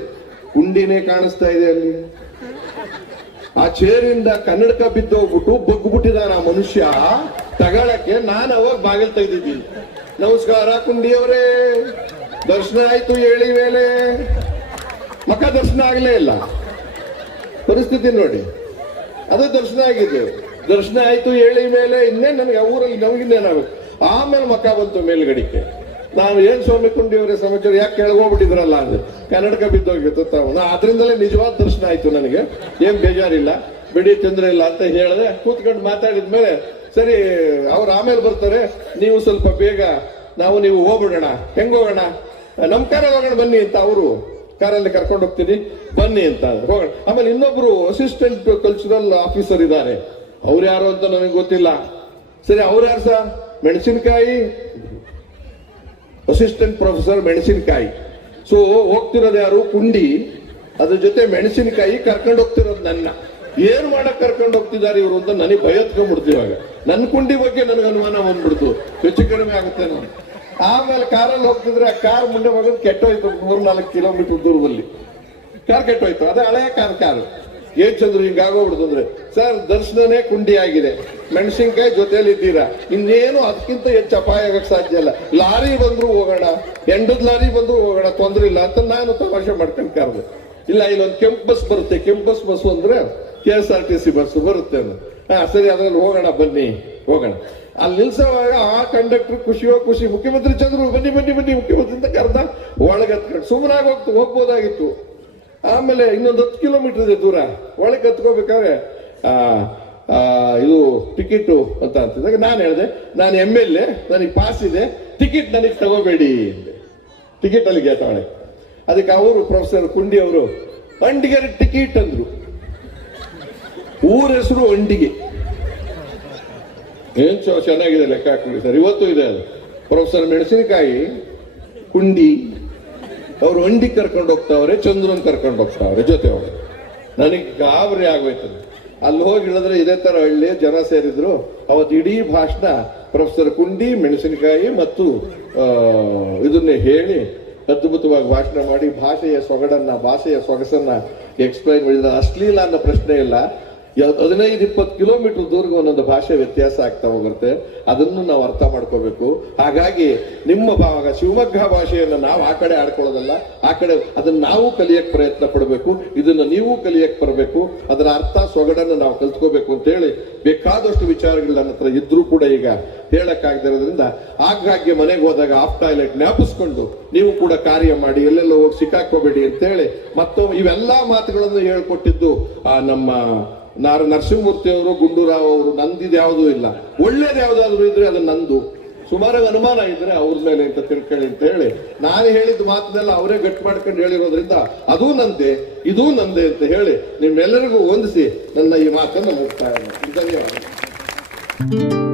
[SPEAKER 2] ಕುಂಡಿನೇ ಕಾಣಿಸ್ತಾ ಇದೆ ಅಲ್ಲಿ. ಆ ಚೇರಿಂದ ಕನ್ನಡಕ ಬಿದ್ದೋಗ್ಬಿಟ್ಟು ಬಗ್ಗುಬಿಟ್ಟಿದಾನ ಆ ಮನುಷ್ಯ. ತಗೊಳಕ್ಕೆ ನಾನು ಅವಾಗ ಬಾಗಿಲು ತೆಗೆದಿದ್ದೀನಿ ನಮಸ್ಕಾರ ಕುಂಡಿಯವರೇ ದರ್ಶನ ಆಯ್ತು ಹೇಳಿ ಮೇಲೆ. ಮಕ್ಕ ದರ್ಶನ ಆಗ್ಲೇ ಇಲ್ಲ. ಪರಿಸ್ಥಿತಿ ನೋಡಿ. ಅದು ದರ್ಶನ ಆಗಿದೆ ದರ್ಶನ ಆಯ್ತು ಹೇಳಿ ಮೇಲೆ ಇನ್ನೇ ನನಗೆ ಆ ಊರಲ್ಲಿ ನಮಗಿನ್ನೇನಾಗುತ್ತೆ ಆಮೇಲೆ ಮಕ್ಕ ಬಂತು ಮೇಲ್ಗಡಿಕೆ. ನಾನು ಏನ್ ಸ್ವಾಮಿ ಕುಂಡಿಯವರೇ ಸಮಾಚಾರ, ಯಾಕೆ ಕೆಳಗೋಗ್ಬಿಟ್ಟಿದ್ರಲ್ಲ ಅಂದ್ರೆ ಕನ್ನಡಕ ಬಿದ್ದೋಗಿತ್ತು ತಾವು. ನಾ ಅದರಿಂದಲೇ ನಿಜವಾದ ದರ್ಶನ ಆಯ್ತು ನನಗೆ. ಏನ್ ಬೇಜಾರಿಲ್ಲ. ಬಿಡಿ ತೊಂದರೆ ಇಲ್ಲ ಅಂತ ಹೇಳಿದೆ. ಕೂತ್ಕೊಂಡು ಮಾತಾಡಿದ್ಮೇಲೆ ಸರಿ, ಅವ್ರು ಆಮೇಲೆ ಬರ್ತಾರೆ. ನೀವು ಸ್ವಲ್ಪ ಬೇಗ, ನಾವು ನೀವು ಹೋಗ್ಬಿಡೋಣ. ಹೆಂಗ್ ಹೋಗೋಣ? ನಮ್ ಕಾರಲ್ಲಿ ಹೋಗೋಣ, ಬನ್ನಿ ಅಂತ ಅವರು. ಕಾರಲ್ಲಿ ಕರ್ಕೊಂಡು ಹೋಗ್ತೀನಿ. ಬನ್ನಿ ಅಂತ. ಹೋಗೋಣ. ಆಮೇಲೆ ಇನ್ನೊಬ್ರು ಅಸಿಸ್ಟೆಂಟ್ ಕಲ್ಚರಲ್ ಆಫೀಸರ್ ಇದ್ದಾರೆ. ಅವ್ರು ಯಾರು ಅಂತ ನನಗೆ ಗೊತ್ತಿಲ್ಲ. ಸರಿ, ಅವ್ರು ಯಾರು sir? Menasinakai assistant professor Menasinakai so ಹೋಗ್ತಿರೋದು ಯಾರು? ಕುಂಡಿ. ಅದ್ರ ಜೊತೆ ಮೆಣಸಿನಕಾಯಿ ಕರ್ಕೊಂಡು ಹೋಗ್ತಿರೋದು ನನ್ನ. ಏನ್ ಮಾಡಕ್ ಕರ್ಕೊಂಡು ಹೋಗ್ತಿದ್ದಾರೆ ಇವರು ಅಂತ ನನಗೆ ಭಯ ಎತ್ಕೊಂಡ್ಬಿಡ್ತು ಇವಾಗ. ನನ್ನ ಕುಂಡಿ ಬಗ್ಗೆ ನನಗೆ ಅನುಮಾನ ಬಂದ್ಬಿಡ್ತು. ಹೆಚ್ಚು ಕಡಿಮೆ ಆಗುತ್ತೆ ನಾನು. ಆಮೇಲೆ ಕಾರಲ್ಲಿ ಹೋಗ್ತಿದ್ರೆ ಆ ಕಾರ್ ಮುಂದೆ ಹೋಗೋದು ಕೆಟ್ಟೋಯ್ತು. ಮೂರ್ ನಾಲ್ಕು ಕಿಲೋಮೀಟರ್ ದೂರದಲ್ಲಿ. ಕಾರ್ ಕೆಟ್ಟೋಯ್ತು. ಅದೇ ಹಳೆಯ ಕಾರ್, ಕಾರು. ಏನ್ ಚಂದ್ರು ಹಿಂಗಾಗೋಗ್ಬಿಡ್ತು ಅಂದ್ರೆ, ಸರ್, ದರ್ಶನನೇ ಕುಂಡಿ ಆಗಿದೆ. ಮೆಣಸಿನ್ಕಾಯಿ ಜೊತೆಯಲ್ಲಿ ಇದ್ದೀರಾ? ಇನ್ನೇನು ಅದಕ್ಕಿಂತ ಹೆಚ್ಚು ಅಪಾಯ ಆಗಕ್ಕೆ ಸಾಧ್ಯ ಇಲ್ಲ. ಲಾರಿ ಬಂದ್ರು ಹೋಗೋಣ. ಹೆಂಡದ ಲಾರಿ ಬಂದ್ರು ಹೋಗೋಣ. ತೊಂದ್ರೆ ಇಲ್ಲ ಅಂತ ನಾನು ತಮಾಷೆ ಮಾಡ್ಕೊಂಡು ಕರೆದೆ. ಇಲ್ಲ, ಇಲ್ಲೊಂದು ಕೆಂಪಸ್ ಬಸ್ ಬರುತ್ತೆ. ಕೆಂಪಸ್ ಬಸ್ ಬಸ್ಸು ಅಂದ್ರೆ K S R T C bus ಬರುತ್ತೆ ಹಾ, ಸರಿ, ಅದ್ರಲ್ಲಿ ಹೋಗೋಣ, ಬನ್ನಿ. ಹೋಗೋಣ. ಅಲ್ಲಿ ನಿಲ್ಸೋವಾಗ ಆ ಕಂಡಕ್ಟರ್ ಖುಷಿಯೋ ಖುಷಿ, ಮುಖ್ಯಮಂತ್ರಿ ಚಂದ್ರು ಬನ್ನಿ ಬನ್ನಿ ಬನ್ನಿ, ಮುಖ್ಯಮಂತ್ರಿ ಅಂತ ಕರ್ದ ಒಳಗತ್ಕೊಂಡು ಸುಮ್ಮನಾಗಿ ಹೋಗ್ತು, ಹೋಗ್ಬೋದಾಗಿತ್ತು. ಆಮೇಲೆ ಇನ್ನೊಂದು ಹತ್ತು ಕಿಲೋಮೀಟರ್ ಇದೆ ದೂರ. ಒಳಗೆ ಆ, ಇದು ಟಿಕೆಟ್ ಅಂತ ಅಂತಿದ್ದಾಗ ನಾನು ಹೇಳಿದೆ ನಾನು ಎಂ ಎಲ್ ಎ ನನಗೆ ಪಾಸ್ ಇದೆ. ಟಿಕೆಟ್ ನನಗೆ ತಗೋಬೇಡಿ ಟಿಕೆಟ್ ಅಲ್ಲಿ ಗೆತಾಳೆ ಅದಕ್ಕೆ ಅವರು ಪ್ರೊಫೆಸರ್ ಕುಂಡಿ ಅವರು ಅಂಡಿಗರ ಟಿಕೆಟ್ ಅಂದ್ರು. ಊರ ಹೆಸರು ಅಂಡಿಗೆ ಏನ್ ಚೆನ್ನಾಗಿದೆ ಲೆಕ್ಕ ಹಾಕೊಂಡಿದ್ದಾರೆ ಸರ್. ಇವತ್ತು ಇದೆ ಅದು. ಪ್ರೊಫೆಸರ್ ಮೆಣಸಿನಕಾಯಿ ಕುಂಡಿ. ಅವ್ರು ಅಂಡಿ ಕರ್ಕೊಂಡು ಹೋಗ್ತಾವ್ರೆ, ಚಂದ್ರನ್ ಕರ್ಕೊಂಡು ಹೋಗ್ತಾವ್ರೆ ಜೊತೆ ಅವರು. ನನಗೆ ಗಾಬರಿ ಆಗೋಯ್ತು. ಅಲ್ಲಿ ಹೋಗಿ ಇಳಿದ್ರೆ ಇದೇ ತರ ಹಳ್ಳಿ ಜನ ಸೇರಿದ್ರು. ಅವತ್ತು ಇಡೀ ಭಾಷಣ ಪ್ರೊಫೆಸರ್ ಕುಂಡಿ, ಮೆಣಸಿನಕಾಯಿ ಮತ್ತು ಇದನ್ನೇ ಹೇಳಿ ಅದ್ಭುತವಾಗಿ ಭಾಷಣ ಮಾಡಿ ಭಾಷೆಯ ಸೊಗಡನ್ನ, ಭಾಷೆಯ ಸೊಗಸನ್ನ ಎಕ್ಸ್ಪ್ಲೈನ್ ಮಾಡಿದ ಅಶ್ಲೀಲ ಅನ್ನೋ ಪ್ರಶ್ನೆ ಇಲ್ಲ. ಹದಿನೈದು, ಇಪ್ಪತ್ತು ಕಿಲೋಮೀಟರ್ ದೂರ ಒಂದೊಂದು ಭಾಷೆ ವ್ಯತ್ಯಾಸ ಆಗ್ತಾ ಹೋಗುತ್ತೆ. ಅದನ್ನು ನಾವು ಅರ್ಥ ಮಾಡ್ಕೋಬೇಕು. ಹಾಗಾಗಿ ನಿಮ್ಮ ಭಾಗ ಶಿವಮೊಗ್ಗ ಭಾಷೆಯನ್ನು ನಾವು ಆ ಕಡೆ ಆಡ್ಕೊಳ್ಳೋದಲ್ಲ, ಆ ಕಡೆ ಅದನ್ನ ನಾವು ಕಲಿಯಕ್ಕೆ ಪ್ರಯತ್ನ ಪಡಬೇಕು, ಇದನ್ನು ನೀವು ಕಲಿಯಕ್ಕೆ ಬರಬೇಕು, ಅದರ ಅರ್ಥ ಸೊಗಡನ್ನು ನಾವು ಕಲ್ತ್ಕೋಬೇಕು ಅಂತ ಹೇಳಿ ಬೇಕಾದಷ್ಟು ವಿಚಾರಗಳು ನನ್ನ ಹತ್ರ ಇದ್ರೂ ಕೂಡ ಈಗ ಹೇಳಕ್ಕಾಗದಿರೋದ್ರಿಂದ ಆಗಾಗ್ಗೆ ಮನೆಗೆ ಹೋದಾಗ ಆಫ್ ಟಾಯ್ಲೆಟ್ ಜ್ಞಾಪಿಸ್ಕೊಂಡು ನೀವು ಕೂಡ ಕಾರ್ಯ ಮಾಡಿ, ಎಲ್ಲೆಲ್ಲೋ ಹೋಗಿ ಸಿಕ್ಕಾಕೋಬೇಡಿ ಅಂತ ಹೇಳಿ ಇವೆಲ್ಲ ಇವೆಲ್ಲಾ ಮಾತುಗಳನ್ನು ಹೇಳ್ಕೊಟ್ಟಿದ್ದು ನಮ್ಮ ನಾರ ನರಸಿಂಹಮೂರ್ತಿ ಅವರು, ಗುಂಡೂರಾವ್ ಅವರು ನಂದಿದ್ದು ಯಾವುದೂ ಇಲ್ಲ. ಒಳ್ಳೇದು ಯಾವ್ದಾದ್ರು ಇದ್ರೆ ಅದು ನಂದು. ಸುಮಾರಾಗಿ ಅನುಮಾನ ಇದ್ರೆ ಅವ್ರ ಮೇಲೆ ಅಂತ ತಿಳ್ಕೊಳ್ಳಿ ಅಂತ ಹೇಳಿ. ನಾನು ಹೇಳಿದ ಮಾತನ್ನೆಲ್ಲ ಅವರೇ ಗಟ್ಟಿ ಮಾಡ್ಕೊಂಡು ಹೇಳಿರೋದ್ರಿಂದ ಅದೂ ನಂದೆ, ಇದೂ ನಂದೆ ಅಂತ ಹೇಳಿ ನಿಮ್ಮೆಲ್ಲರಿಗೂ ಹೊಂದಿಸಿ ನನ್ನ ಈ ಮಾತನ್ನು ಮುಕ್ತಾಯ. ಧನ್ಯವಾದ.